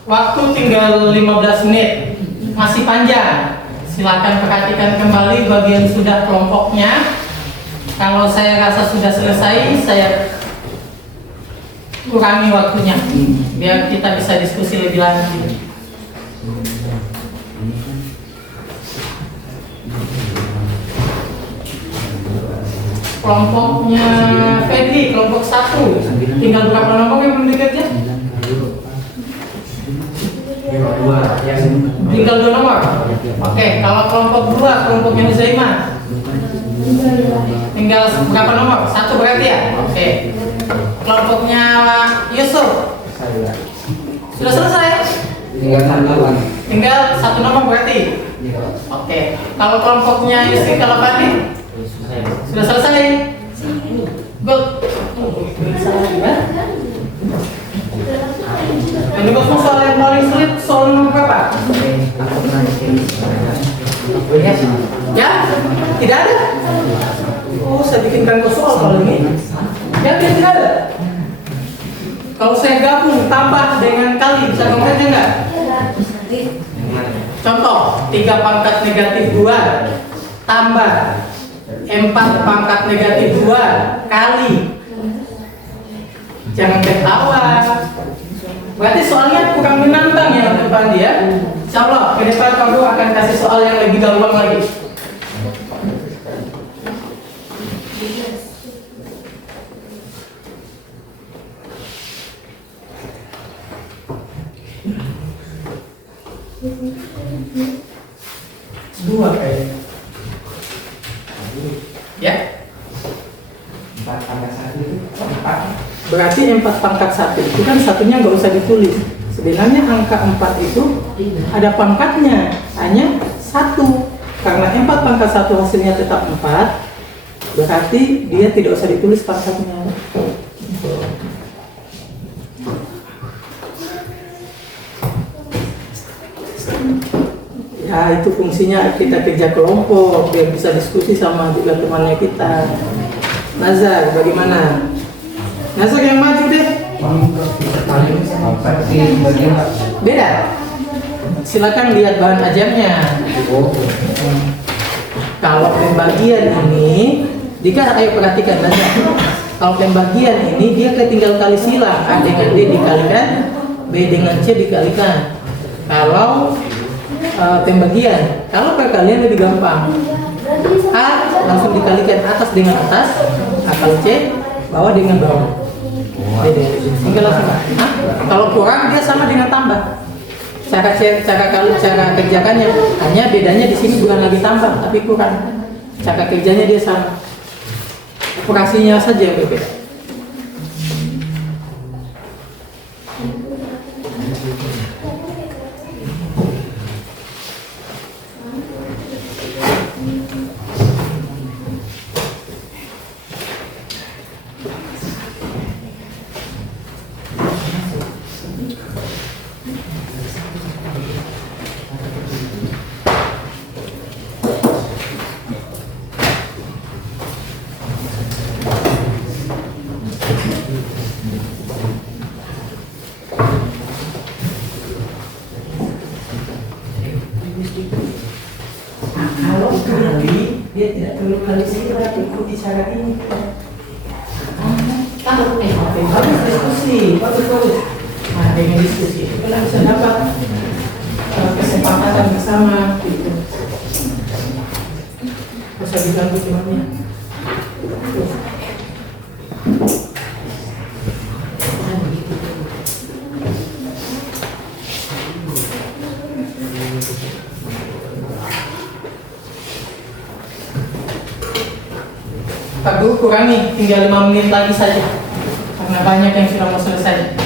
Waktu tinggal 15 menit. Masih panjang. Silakan perhatikan kembali bagian sudah kelompoknya. Kalau saya rasa sudah selesai, saya kurangi waktunya biar kita bisa diskusi lebih lanjut. Kelompoknya Febri, kelompok 1. Tinggal berapa nomor yang belum dikerja? Tinggal 2 nomor. Oke, kalau kelompok 2, kelompoknya Huzaimah. Tinggal berapa nomor? 1 berarti ya? Oke. Kelompoknya Yusuf. Sudah selesai? Tinggal 1 nomor berarti? Oke. Kalau kelompoknya Yusri Kalafandi? Sudah selesai? Good. Menurutmu soal yang paling sulit soal nomor berapa? Ya? Tidak ada? Oh, saya bikinkan kau soal kalau ini. Ya, tidak ada. Kalau saya gabung, tambah dengan kali, bisa kamu kerja nggak? Contoh, 3 pangkat negatif 2 tambah 4 pangkat negatif 2 kali. Jangan ketawa. Berarti soalnya kurang menantang ya untuk Pandi ya. Insyaallah ke depan kamu akan kasih soal yang lebih gampang lagi. Dua kayaknya. Ya. 4 tambah 1 itu 4. Berarti 4 pangkat 1 itu kan satunya nggak usah ditulis. Sebenarnya angka 4 itu ada pangkatnya, hanya 1. Karena 4 pangkat 1 hasilnya tetap 4. berarti dia tidak usah ditulis pangkatnya. Ya itu fungsinya kita kerja kelompok biar bisa diskusi sama juga temannya kita. Nazar bagaimana? Nazar yang maju deh. Beda. Silakan lihat bahan ajarnya. Kalau pembagian ini, jika ayo perhatikan Nazar. Kalau pembagian ini dia ketinggal kali silang, A dengan D dikalikan, B dengan C dikalikan. Kalau pembagian, kalau perkalian lebih gampang. A langsung dikalikan atas dengan atas, A kali C, bawah dengan bawah. Tinggal langsung. Kalau kurang dia sama dengan tambah. Cara kerjakannya hanya bedanya di sini bukan lagi tambah tapi kurang. Cara kerjanya dia sama. Operasinya saja yang berbeda. Kalau kali dia tidak perlu kali silang, ikuti cara ini. Bagus diskusi, bagus. Nah dengan diskusi kita bisa dapat kesepakatan bersama. Gitu. Bisa dibantu temannya. Pak Guru kurangi, tinggal 5 menit lagi saja karena banyak yang sudah mau selesai.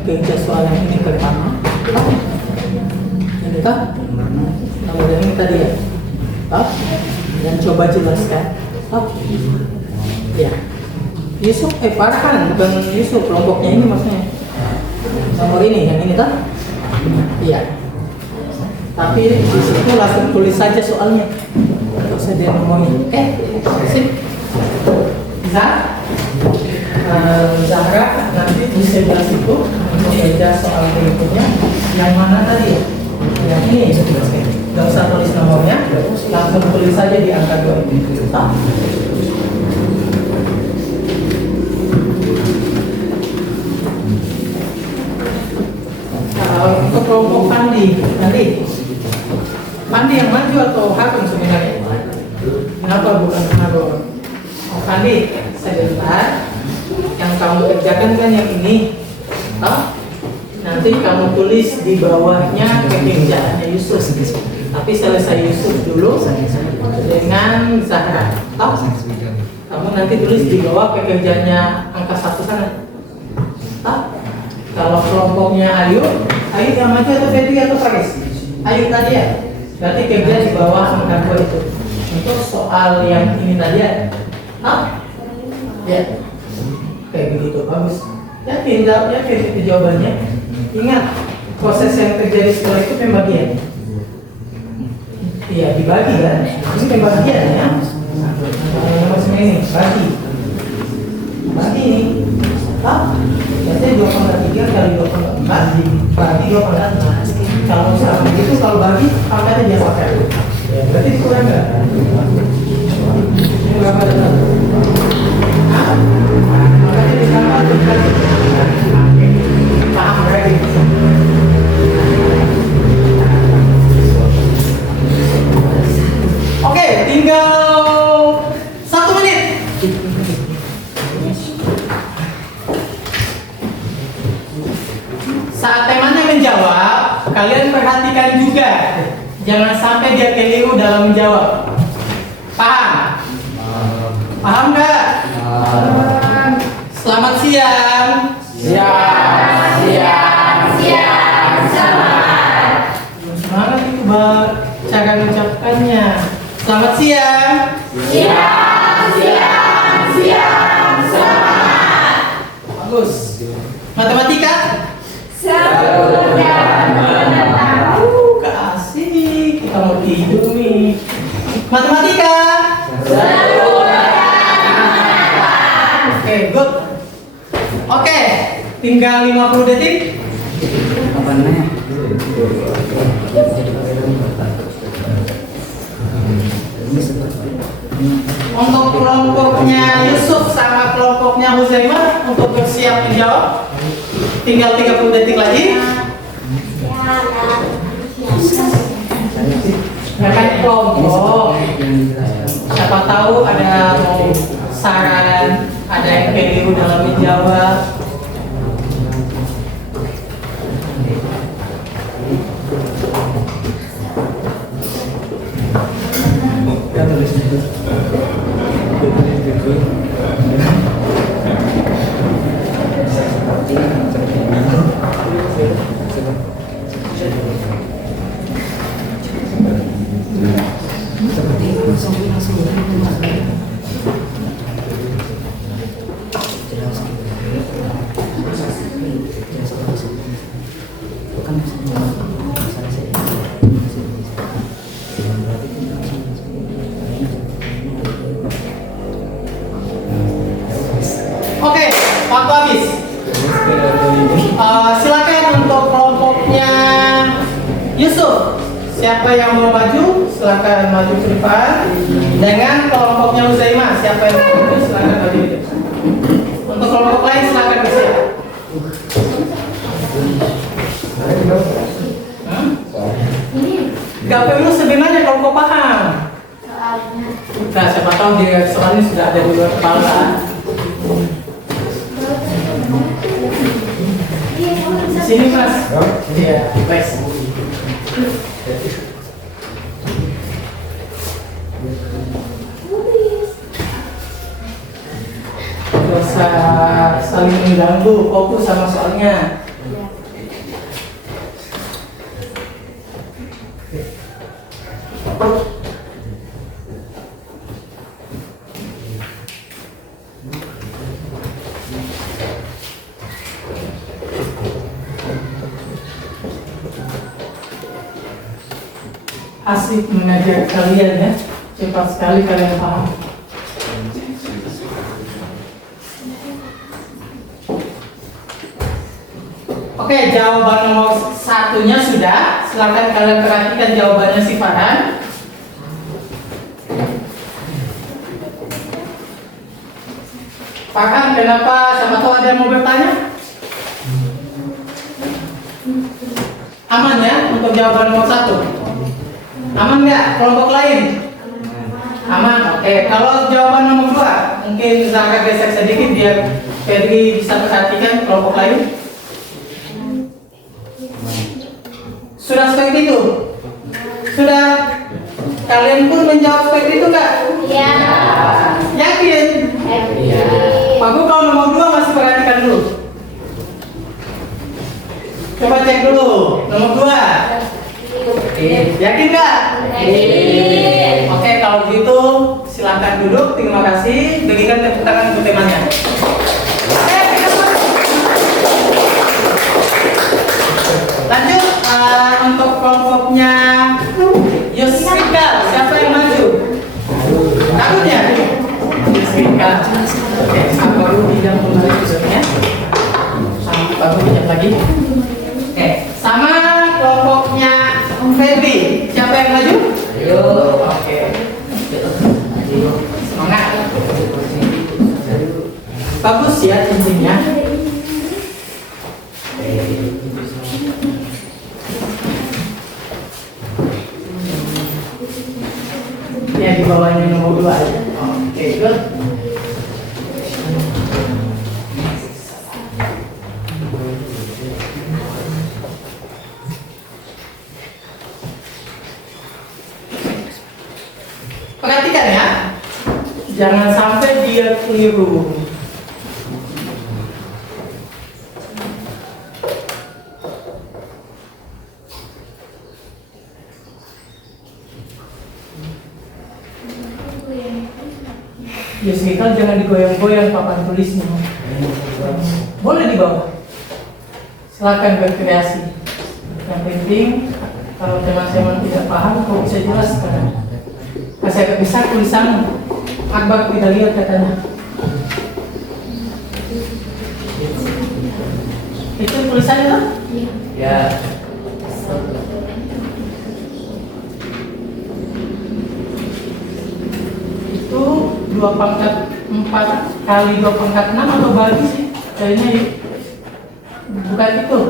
Kerja soal yang ini pertama, ini kan nomor yang ini tadi ya, dan coba jelaskan, ya, Yusuf, Farhan bukan Yusuf, kelompoknya ini maksudnya, nomor ini, yang ini kan, iya, tapi di situ langsung tulis saja soalnya, nggak usah dia ngomongin, sip, bisa? Zahra nanti di sebelah situ meja soal berikutnya yang mana tadi ya? Yang ini nggak usah tulis nomornya, langsung tulis saja di angka 2 itu. Untuk kelompok Pandi yang maju atau Harun sebenarnya? Kenapa bukan Harun? Oh Pandi, sebentar. Yang kamu kerjakan kan yang ini, nanti Nanti kamu tulis di bawahnya pekerjaannya Yusuf. Tapi selesai Yusuf dulu dengan Zahra. Toh? Kamu nanti tulis di bawah pekerjaannya angka 1 sana. Toh? Kalau kelompoknya Ayu yang maju atau Febri atau Faris? Ayu tadi ya. Berarti kerja di bawah angka 2 itu. Untuk soal yang ini tadi ya. Nah, ya, kayak begitu bagus. Ya tinggal ya kayak itu jawabannya. Ingat proses yang terjadi setelah itu pembagian. Iya dibagi kan? Ini pembagian ya. Maksudnya ini bagi ini. Ah, biasanya 2,3 kali 2,4 bagi 2,4. Kalau sama itu kalau bagi angkanya dia pakai. Ya, berarti dikurang nggak? Ini berapa datang? Hah? Makanya ditambah tuh kan? Paham berarti? Oke, tinggal 1 menit. Saat temannya menjawab, kalian perhatikan juga. Jangan sampai dia keliru dalam menjawab. Paham? Paham nggak? Selamat siang. Siang, selamat. Semangat itu cara mengucapkannya. Selamat siang. Siang, selamat. Bagus. Matematika? Kasih. Kita mau tidur nih. Matematika? Oke, good. Oke, tinggal 50 detik. Untuk kelompoknya Yusuf sama kelompoknya Huzaimah untuk bersiap menjawab. Tinggal 30 detik lagi. Rekan kelompok. Siapa tahu ada mau saran, ada yang keliru dalam menjawab. Oke, waktu habis. Silakan untuk kelompoknya Yusuf. Siapa yang mau maju, silakan maju ke depan. Dengan kelompoknya Huzaimah, siapa yang mau maju, silakan maju ke depan. Untuk kelompok lain, silakan bersiap. Gak perlu sebenarnya kalau kau paham. Nah, siapa tahu dia soalnya sudah ada di luar kepala. Sini mas. Iya, baik. Gak usah saling mengganggu, fokus sama soalnya. Asik mengajar kalian ya, cepat sekali kalian paham. Oke, jawaban nomor satunya sudah. Silakan kalian perhatikan jawabannya si Farhan. Farhan, kenapa? Sama tahu ada yang mau bertanya? Aman ya untuk jawaban nomor 1? Aman nggak? Kelompok lain? Aman. Oke. Kalau jawaban nomor 2, mungkin Zahra gesek sedikit biar Febri bisa perhatikan kelompok lain. Sudah seperti itu? Sudah? Kalian pun menjawab seperti itu nggak? Ya. Yakin? Iya. Pak Guru kalau nomor 2 masih perhatikan dulu. Coba cek dulu. Nomor 2. Yakin nggak? Yakin. Oke, kalau begitu silakan duduk. Terima kasih. Berikan tepuk tangan untuk temannya. Lanjut untuk kelompoknya Yusrika. Siapa yang maju? Takut ya? Yusrika. Oke, baru pinjam kembali duduknya. Baru pinjam lagi. Oke, sama kelompoknya Febri. Siapa yang maju? Ayo. Oke. Semangat. Bagus ya cincinnya. Ya di bawahnya nomor 2. Oke, good. Perhatikan ya. Jangan sampai dia keliru. Yusrika jangan digoyang-goyang papan tulisnya. Boleh di bawah. Silakan berkreasi. Yang penting kalau teman-teman tidak paham, kau bisa jelaskan. Saya nggak bisa tulisan Akbar tidak lihat katanya. Itu tulisannya kan? Ya. Itu 2/4 kali 2/6 atau bagi sih? Kayaknya bukan itu.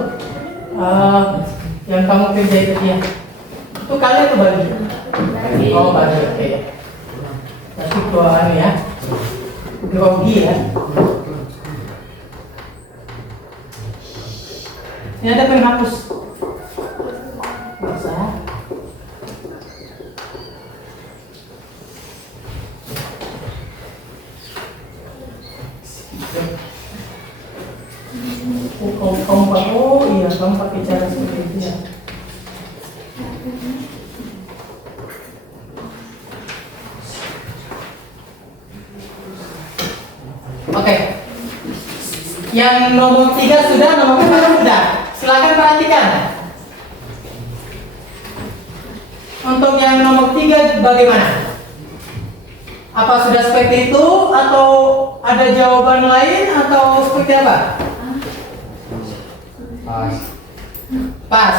Yang kamu kerja itu dia. Itu kali atau bagi? Oh bagi, oke. Tapi keluaran ya. Grogi ya. Ini ada penghapus. Bisa. Oh iya, kamu pakai cara seperti itu ya. Oke. Yang nomor 3 sudah, nomor 4 sudah. Silakan perhatikan. Untuk yang nomor 3 bagaimana? Apa sudah seperti itu atau ada jawaban lain atau seperti apa? Pas. Pas.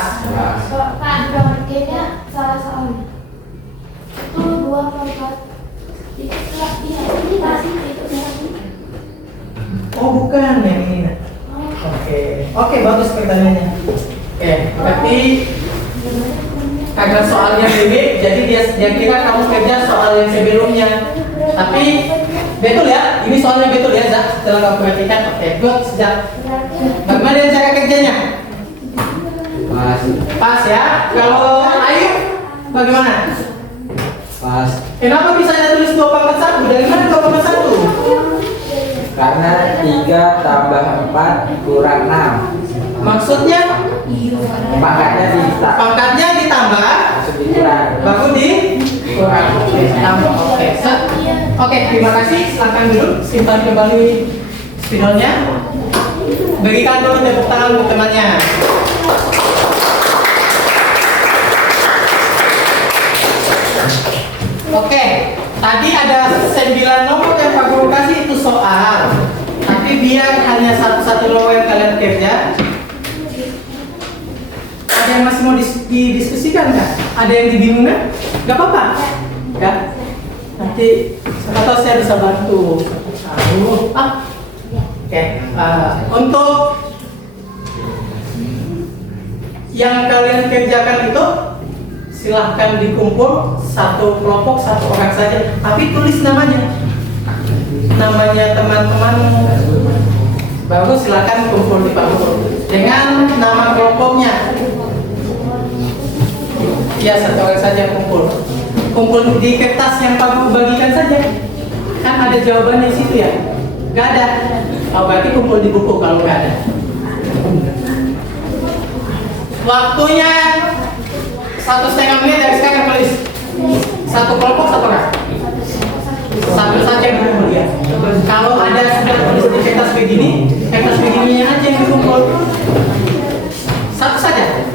Pak, kayaknya salah soalnya. Itu 2/4. Ini masih itu lagi. Oh bukan yang ini. Oke, bagus pertanyaannya. Oke, berarti karena soalnya bebek, jadi dia kira kamu kerja soal yang sebelumnya. Tapi betul ya, ini soalnya betul ya, Zak. Setelah kamu perhatikan, oke, good, sejak. Bagaimana cara kerjanya? Pas. Pas ya. Kalau Ayu, bagaimana? Pas. Kenapa bisa tulis 2/1? Dari mana 2/1? Karena 3 tambah 4 kurang 6. Maksudnya Pangkatnya ditambah, masuk dikurang. baru dikurang. Oke, tambah. Oke, set. Oke, terima kasih. Silakan duduk, simpan kembali spidolnya. Berikan dulu tepuk tangan untuk temannya. Oke, tadi ada 9 nomor yang Pak Guru kasih itu soal. Tapi biar hanya satu-satu nomor yang kalian kerja. Ada yang masih mau didiskusikan nggak? Ada yang dibingungkan? Nggak apa-apa. Ya. Nanti siapa tahu saya bisa bantu. Oke. Untuk yang kalian kerjakan itu silahkan dikumpul satu kelompok, satu orang saja. Tapi tulis namanya. Namanya teman-teman. Baru silahkan kumpul di Pak Guru dengan nama kelompoknya. Ya, satu orang saja yang kumpul. Kumpul di kertas yang Pak Guru bagikan saja. Kan ada jawabannya di situ ya? Gak ada. Oh, berarti kumpul di buku kalau gak ada. Waktunya 1,5 menit dari sekarang tulis. Satu kelompok satu orang. Satu saja yang dikumpul ya. Kalau ada sudah tulis di kertas begininya aja yang dikumpul. Satu saja.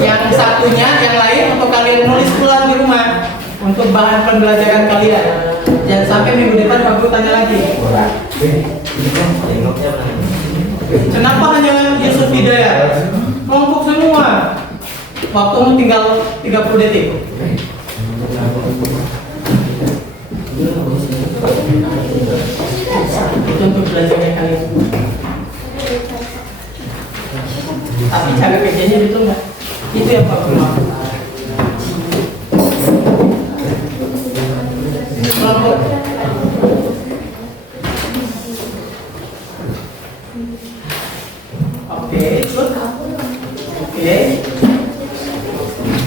Yang satunya, yang lain untuk kalian nulis pulang di rumah untuk bahan pembelajaran kalian. Jangan sampai minggu depan Pak Guru tanya lagi. Kenapa hanya Yusuf Hidayat? Kelompok semua. Waktumu tinggal 30 detik. Itu untuk belajarnya kalian. Tapi cara kerjanya itu enggak. Itu yang Pak Guru mau. Kelompok. Oke, good. Oke.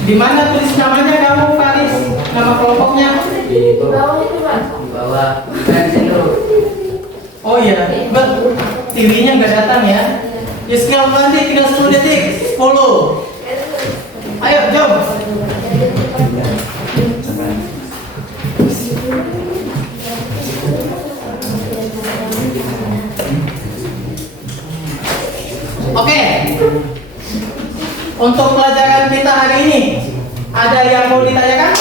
Di mana tulis namanya kamu, Faris? Nama kelompoknya? Di Bawah itu, Pak. bawah pensil dulu. Oh iya, TV-nya nggak datang ya? Ya sekarang nanti tinggal 10 detik, 10. Ayo, jom. Oke. Untuk pelajaran kita hari ini, ada yang mau ditanyakan?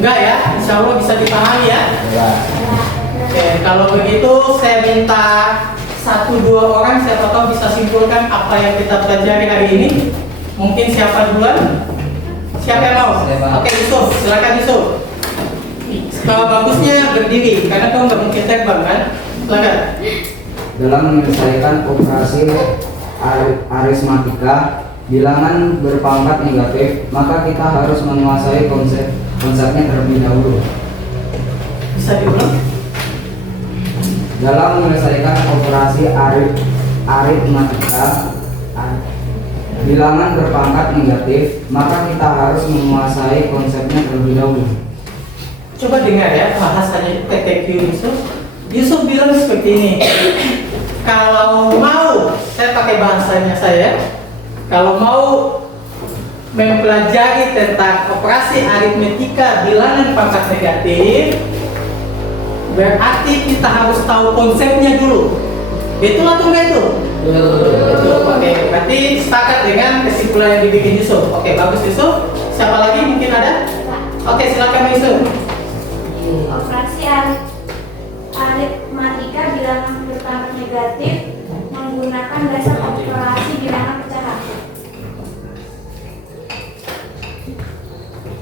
Enggak ya? Insya Allah bisa dipahami ya? Oke, kalau begitu saya minta 1-2 orang, siapa tahu bisa simpulkan apa yang kita pelajari hari ini. Mungkin siapa duluan? Siapa yang mau? Oke, Yusuf, silakan Yusuf. Kalau bagusnya berdiri, karena kamu nggak mungkin terbang kan? Silakan. Dalam menyelesaikan operasi aritmatika bilangan berpangkat negatif, maka kita harus menguasai konsepnya terlebih dahulu. Bisa diulang? Dalam menyelesaikan operasi aritmatika bilangan berpangkat negatif, maka kita harus menguasai konsepnya terlebih dahulu. Coba dengar ya bahasanya PTQ Yusuf. Yusuf bilang seperti ini. Kalau mau, saya pakai bahasanya saya. Kalau mau mempelajari tentang operasi aritmetika bilangan pangkat negatif, berarti kita harus tahu konsepnya dulu. Betul atau enggak itu? Betul. Oke, berarti sepakat dengan kesimpulan yang dibikin Yusuf. Oke, bagus Yusuf. Siapa lagi mungkin ada? Oke, silakan Yusuf. Operasi aritmatika bilangan berpangkat negatif menggunakan dasar operasi bilangan pecahan.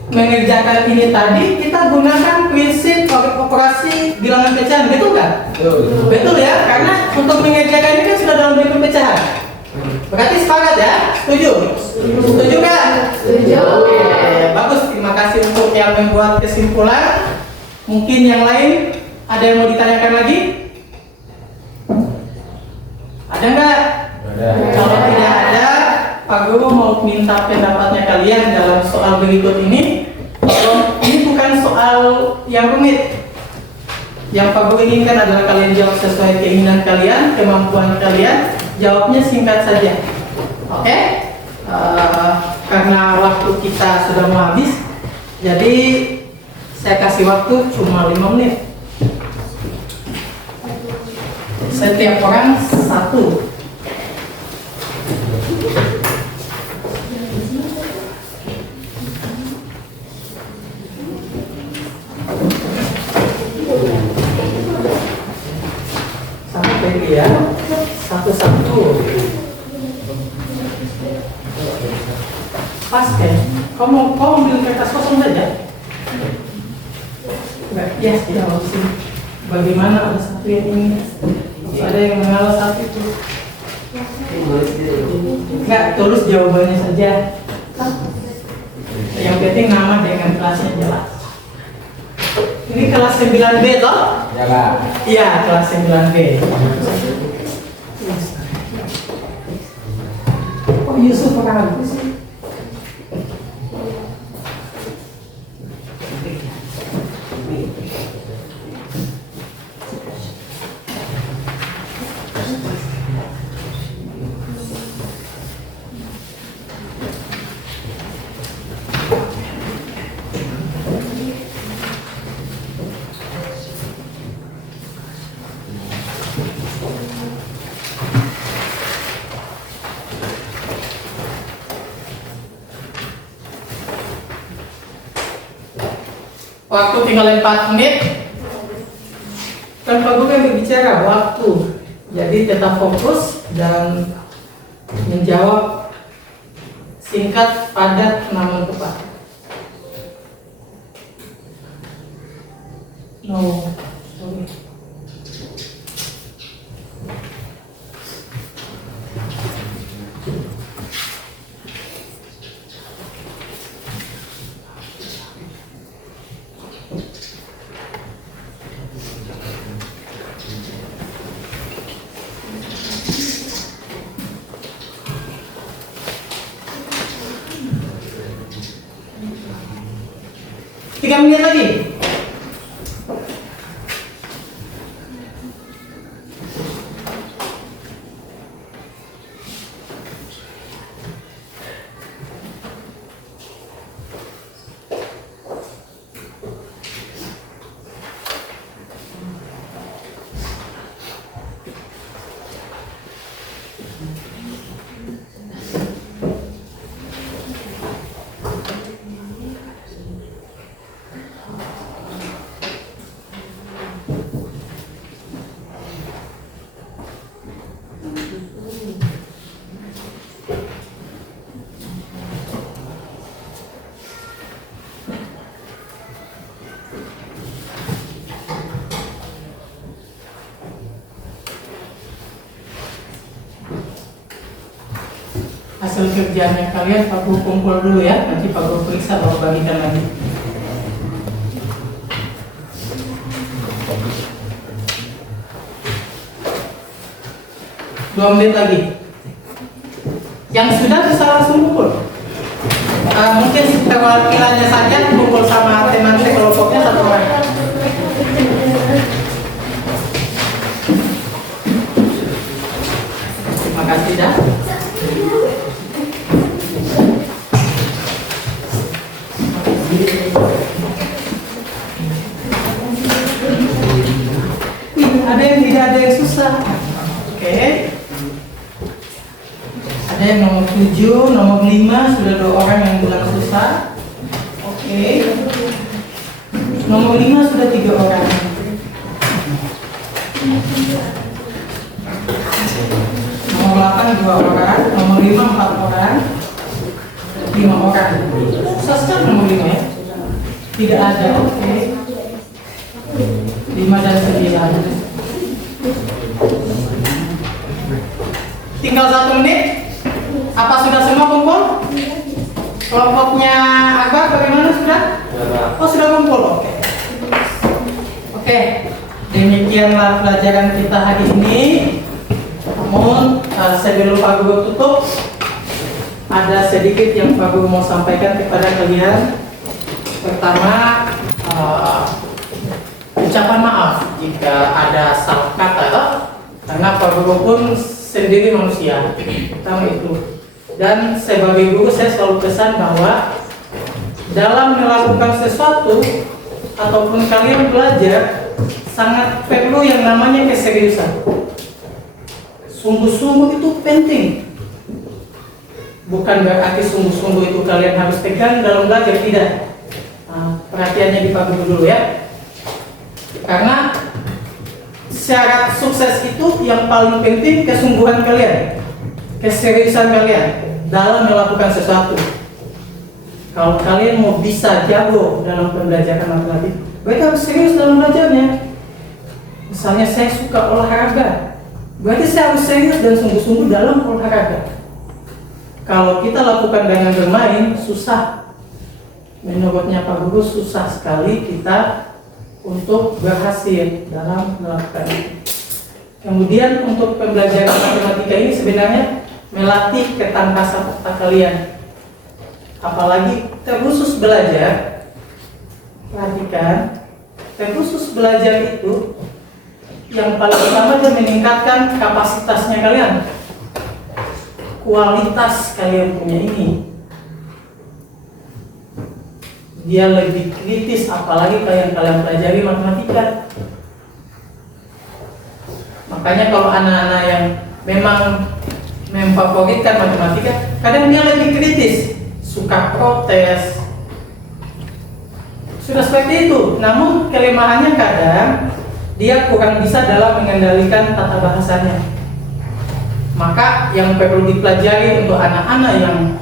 Mengerjakan ini tadi kita gunakan prinsip operasi bilangan pecahan, betul nggak? Betul ya, karena untuk mengerjakan ini kan sudah dalam bentuk pecahan. Berarti sepakat ya? Setuju? Setuju nggak? Setuju. Oke, bagus. Terima kasih untuk yang membuat kesimpulan. Mungkin yang lain ada yang mau ditanyakan lagi? Ada nggak? Kalau tidak ada, Pak Guru mau minta pendapatnya kalian dalam soal berikut ini. Kalau ini bukan soal yang rumit. Yang Pak Guru inginkan adalah kalian jawab sesuai keinginan kalian, kemampuan kalian. Jawabnya singkat saja. Oke? Karena waktu kita sudah mau habis, jadi saya kasih waktu cuma 5 menit. Setiap orang 1. Sampai ya, 1-1. Pas kan? Kamu ambil kertas kosong saja. Enggak, ya tidak harus sih. Bagaimana ada satu yang ini? Ada yang mengalah satu itu. Enggak, tulis jawabannya saja. Yang penting nama dengan kelasnya jelas. Ini kelas 9B toh? Ya Kak. Iya, kelas 9B. Oh, Yusuf ragu sih. Waktu tinggal 4 menit. Kan Pak Guru yang berbicara waktu. Jadi tetap fokus dan menjawab singkat, padat, namun tepat. No, sorry. Tiga menit lagi. Hasil kerjanya kalian Pak Guru kumpul dulu ya, nanti Pak Guru periksa baru bagikan lagi. Dua menit lagi. Yang sudah bisa langsung kumpul. Mungkin perwakilannya saja kumpul sama teman kelompoknya satu orang. Terima kasih dah. Ada yang tidak ada yang susah. Oke. Ada yang nomor 7, nomor 5 sudah 2 orang yang bilang susah. Oke. Nomor 5 sudah 3 orang. Nomor 8 2 orang, nomor 5 4 orang. 5 orang. Susah sekali nomor 5 ya. Tidak ada. Oke. 5 dan 9. Tinggal 1 menit. Apa sudah semua kumpul? Kelompoknya Akbar bagaimana sudah? Oh sudah kumpul. Oke. Oke. Demikianlah pelajaran kita hari ini. Namun sebelum Pak Guru tutup, ada sedikit yang Pak Guru mau sampaikan kepada kalian. Pertama, ucapan maaf jika ada salah kata, karena Pak Guru pun sendiri manusia. Pertama itu. Dan sebagai guru saya selalu pesan bahwa dalam melakukan sesuatu ataupun kalian belajar sangat perlu yang namanya keseriusan. Sungguh-sungguh itu penting. Bukan berarti sungguh-sungguh itu kalian harus tegang dalam belajar, tidak. Perhatiannya di Pak Guru dulu ya. Karena syarat sukses itu yang paling penting kesungguhan kalian, keseriusan kalian dalam melakukan sesuatu. Kalau kalian mau bisa jago dalam pembelajaran matematik, berarti harus serius dalam belajarnya. Misalnya saya suka olahraga, berarti saya harus serius dan sungguh-sungguh dalam olahraga. Kalau kita lakukan dengan bermain, susah. Menurutnya Pak Guru susah sekali kita untuk berhasil dalam melakukan itu. Kemudian untuk pembelajaran matematika ini sebenarnya melatih ketangkasan otak kalian. Apalagi terkhusus belajar, perhatikan, terkhusus belajar itu yang paling utama adalah meningkatkan kapasitasnya kalian, kualitas kalian punya ini. Dia lebih kritis, apalagi kalian pelajari matematika. Makanya kalau anak-anak yang memang memfavoritkan matematika, kadang dia lebih kritis, suka protes, Sudah seperti itu, namun kelemahannya kadang dia kurang bisa dalam mengendalikan tata bahasanya. Maka yang perlu dipelajari untuk anak-anak yang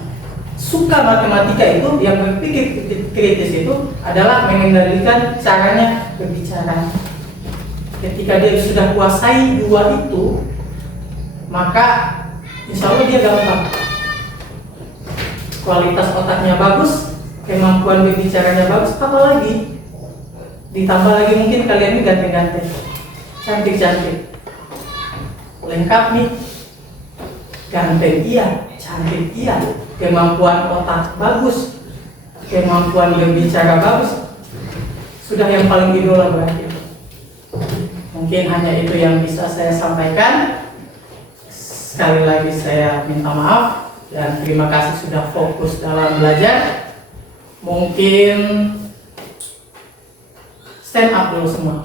suka matematika itu, yang berpikir kritis itu adalah mengendalikan caranya berbicara. Ketika dia sudah kuasai dua itu, maka insya Allah dia gampang. Kualitas otaknya bagus, kemampuan berbicaranya bagus, apalagi ditambah lagi mungkin kalian ini ganteng-ganteng, cantik-cantik, lengkap nih, ganteng iya, cantik iya, kemampuan otak bagus, kemampuan berbicara bagus, sudah yang paling idola berarti. Mungkin hanya itu yang bisa saya sampaikan. Sekali lagi saya minta maaf dan terima kasih sudah fokus dalam belajar. Mungkin stand up dulu semua.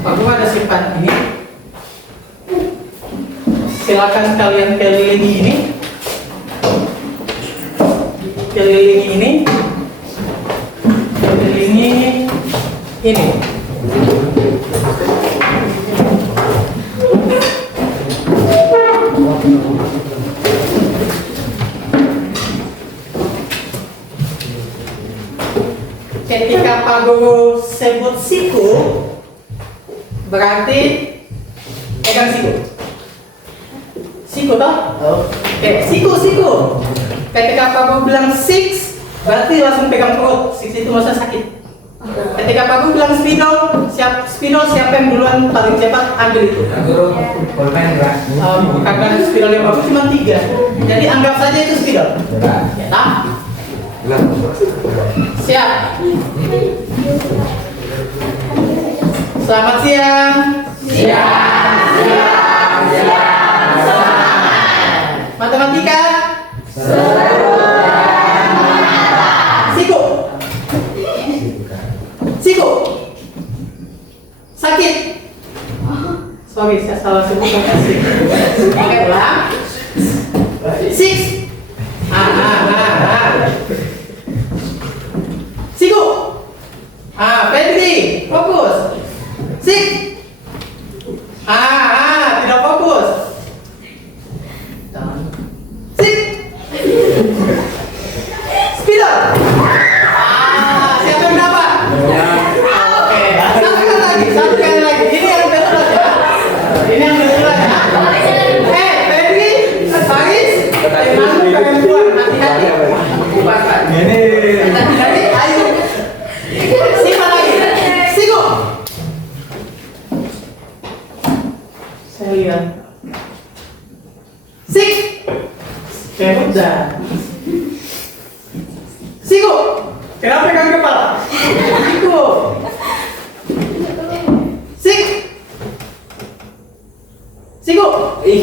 Aku ada sifat ini. Silakan kalian kelilingi ini. Kelilingi ini. Kelilingi ini. Ketika Pak Guru sebut siku, berarti pegang siku. Siku toh? Oke, siku. Ketika Pak Guru bilang six, berarti langsung pegang perut. Six itu masa sakit. Ketika Pak Guru bilang spidol, siapa yang duluan paling cepat ambil itu? Guru, pulpen enggak? Karena spidol yang bagus cuma 3. Jadi anggap saja itu spidol. Ya tak? Siap. Selamat siang. Matematika. Siku. Sakit. Sorry, saya salah sebut kasih. Oke, ulang. Six. Siku. Pedri, fokus. Six. Tidak fokus. Six. Spidol. Siapa yang dapat? Oke, satu kali lagi. Ini yang betul ya. Ini yang betul ya. Pedri, Faris, Emmanuel, perempuan, hati-hati. Hati-hati, ayo. Simpan lagi. Siku. Saya lihat. Sik. Kayak mudah. Siku. Kenapa pegang kepala? Siku. Sik. Siku. Sik.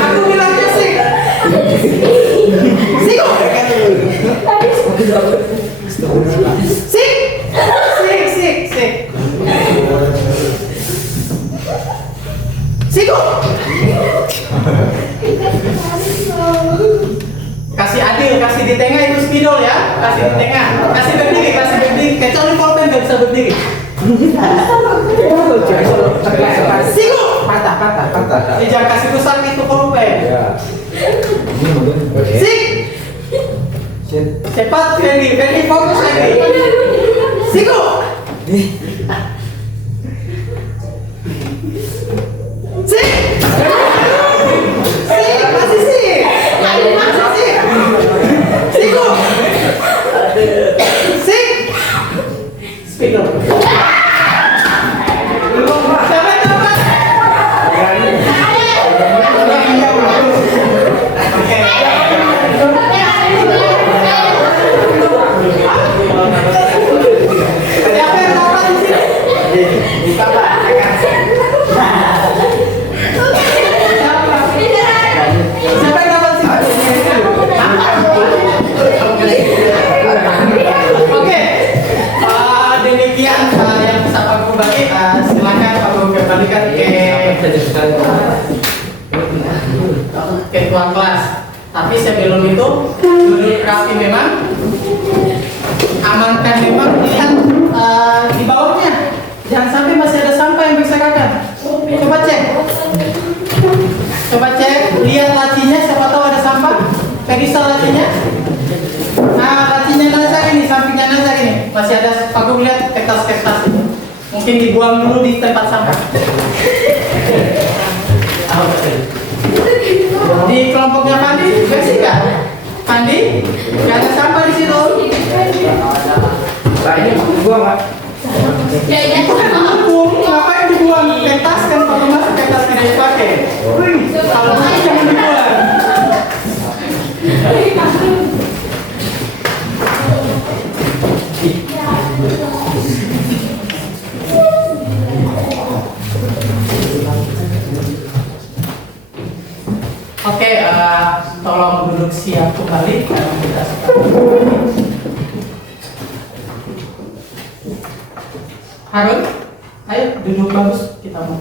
Aku bilang sik. Siku. Sik. Siku. Kasih adil, kasih di tengah itu spidol ya. Kasih di tengah. Kasih berdiri. Kecuali pulpen nggak bisa berdiri. Siku. Patah. Jangan kasih besar itu pulpen. Sik. Cepat, Ferdi fokus lagi. Siku. Sik. Masih sik. Siku. Sik. Spidol. Siapa yang dapat? Siapa yang dapat di sini? ketua kelas. Tapi sebelum itu duduk rapi memang, amankan memang, lihat di bawahnya, jangan sampai masih ada sampah yang berserakan. Coba cek, lihat lacinya, siapa tahu ada sampah. Pedestal lacinya. Nah, lacinya Nazar ini, sampingnya Nazar ini, masih ada paku, lihat kertas-kertas itu. Mungkin dibuang dulu di tempat sampah. Di kelompoknya Pandi, bersih nggak? Pandi, nggak ada sampah di situ. Lah ini buang Pak. Ngapain dibuang? Kertas kan kalau masuk kertas tidak dipakai. Kalau masuk jangan dibuang. Oke, tolong duduk siap kembali karena kita sekarang. Harun, ayo duduk bagus, kita mau